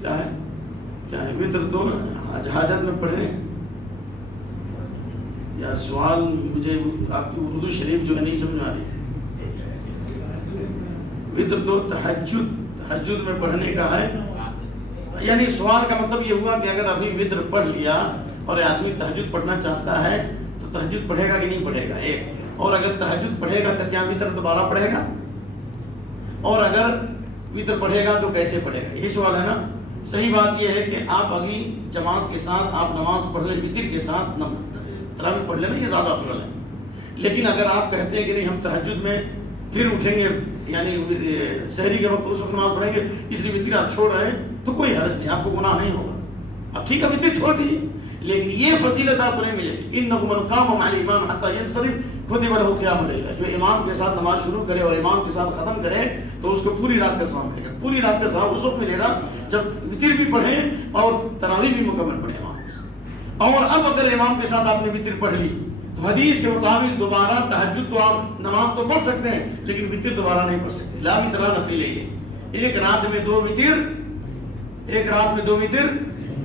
کیا ہے وتر تو حاجت میں پڑھیں. یار سوال مجھے آپ کی اردو شریف جو ہے نہیں سمجھ آ رہی. وتر تو تہجد میں پڑھنے کا ہے. یعنی سوال کا مطلب یہ ہوا کہ اگر ابھی وتر پڑھ لیا اور آدمی تہجد پڑھنا چاہتا ہے تو تہجد پڑھے گا کہ نہیں پڑھے گا؟ ایک. اور اگر تہجد پڑھے گا تو کیا وتر دوبارہ پڑھے گا؟ اور اگر وتر پڑھے گا تو کیسے پڑھے گا؟ یہی سوال ہے نا. صحیح بات یہ ہے کہ آپ ابھی جماعت کے ساتھ آپ نماز پڑھ لیں، وتر کے ساتھ تراویح پڑھ لینا، یہ زیادہ افضل ہے. لیکن اگر آپ کہتے ہیں کہ نہیں ہم تہجد میں پھر اٹھیں گے، یعنی سحری کے وقت اس وقت نماز پڑھیں گے، اس لیے وتر آپ چھوڑ رہے ہیں، تو کوئی حرج نہیں، آپ کو گناہ نہیں ہوگا. اب ٹھیک ہے وتر چھوڑ دیجیے، لیکن یہ فضیلت آپ کو نہیں ملے گی. انہ من قام مع الامام حتی ینصرف کتب له قیام اللیل. جو امام کے ساتھ نماز شروع کرے اور امام کے ساتھ ختم کرے تو اس کو پوری رات کا ثواب ملے گا. پوری رات کا ثواب اس وقت ملے گا جب وتر بھی پڑھیں اور تراویح بھی مکمل پڑھیں امام کے ساتھ. اور اب اگر امام کے ساتھ آپ نے وتر پڑھ لی تو حدیث کے مطابق دوبارہ تہجد تو آپ نماز تو پڑھ سکتے ہیں لیکن وتر دوبارہ نہیں پڑھ سکتے. لا وتر نفل ہے، ایک رات میں دو وتر، ایک رات میں دو وتر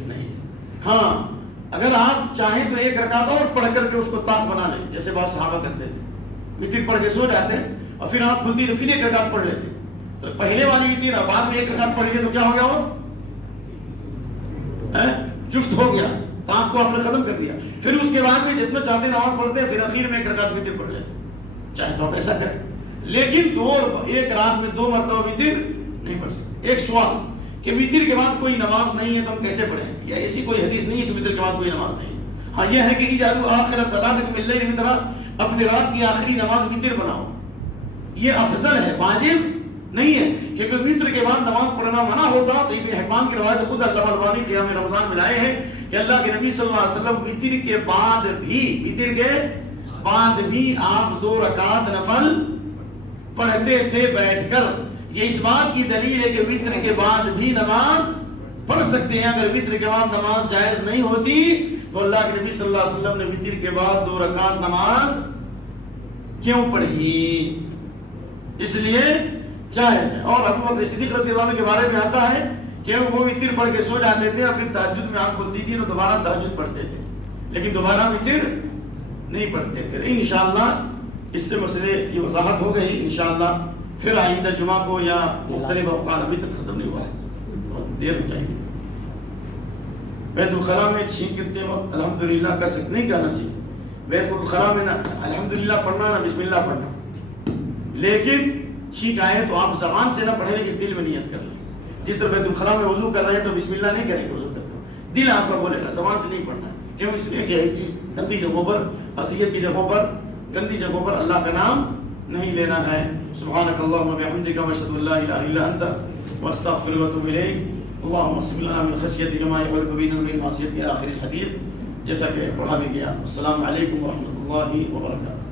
نہیں. ہاں اگر آپ چاہیں تو ایک رکعت اور پڑھ کر کے اس کو طاق بنا لیں، جیسے بعض صحابہ کرتے تھے، وتر پڑھ کے سو جاتے اور پھر آپ کھلتی تو پھر ایک رکعت پڑھ لیتے. تو پہلے والی وتر بعد میں ایک رکعت پڑھ لیے تو کیا ہو گیا؟ وہ جفت ہو گیا، طاق کو آپ نے ختم کر دیا. پھر اس کے بعد میں جتنا چاہتے نماز پڑھتے ہیں، پھر اخیر میں ایک رکعت وتر پڑھ لیتے. چاہے تو آپ ایسا کریں، لیکن ایک رات میں دو مرتبہ وتر نہیں پڑھ سکتے. ایک سوال کہ وتر کے بعد کوئی نماز نہیں ہے تو ہم کیسے پڑھیں؟ یا ایسی کوئی حدیث نہیں ہے کہ وتر کے بعد کوئی نماز نہیں ہے. ہاں یہ ہے کہ اجعلوا آخر صلاتکم باللیل وطرا، اپنے رات کی آخری نماز وتر بناؤ. یہ افضل ہے، واجب نہیں ہے، کیونکہ وطر کے بعد نماز پڑھنا منع ہوتا تو ابن حبان کی روایت خود علامہ البانی قیام رمضان میں لائے ہیں کہ اللہ کے نبی صلی اللہ علیہ وسلم وطر کے بعد بھی آپ 2 رکعت نفل پڑھتے تھے بیٹھ کر. یہ اس بات کی دلیل ہے کہ وطر کے بعد بھی نماز پڑھ سکتے ہیں. اگر وطر کے بعد نماز جائز نہیں ہوتی تو اللہ کے نبی صلی اللہ علیہ وسلم نے وطر کے بعد 2 رکعت نماز کیوں پڑھی؟ اس لیے جائز ہے. اور ابو بکر صدیق رضی اللہ عنہ کے بارے میں آتا ہے کہ وہ وطر پڑھ کے سو جاتے تھے اور پھر تہجد میں آنکھ کھلتی تھی تو دوبارہ تہجد پڑھتے تھے، لیکن دوبارہ وطر نہیں پڑھتے تھے. انشاءاللہ اس سے مسئلے کی وضاحت ہو گئی. انشاءاللہ پھر آئندہ جمعہ کو یا مختلف اوقات، ابھی تک ختم نہیں ہوا ہے، بہت دیر ہو جائے گی. بیت الخلاء میں چھینکتے وقت الحمدللہ کا سکت نہیں کرنا چاہیے. بیت الخلاء میں نہ الحمدللہ پڑھنا نہ بسم اللہ پڑھنا، لیکن چھینک آئے تو آپ زبان سے نہ پڑھیں لیکن دل میں نیت کر لیں. جس طرح بیت الخلاء میں وضو کر رہے ہیں تو بسم اللہ نہیں کریں گے وضو کرتے ہوئے، دل آپ کا بولے گا، زبان سے نہیں پڑھنا. کیوں؟ اس لیے کہ ایسی گندی جگہوں پر، اذیت کی جگہوں پر، گندی جگہوں پر اللہ کا نام نہیں لینا ہے. سبحانک اللہم و بحمدک واشہد ان لا الہ الا انت واستغفرک واتوب الیک. اللہم اقسم لنا من خشیتک ما یحول بیننا وبین معصیتک الى آخر الحدیث، جیسا کہ پڑھا بھی گیا. السلام علیکم ورحمۃ اللہ وبرکاتہ.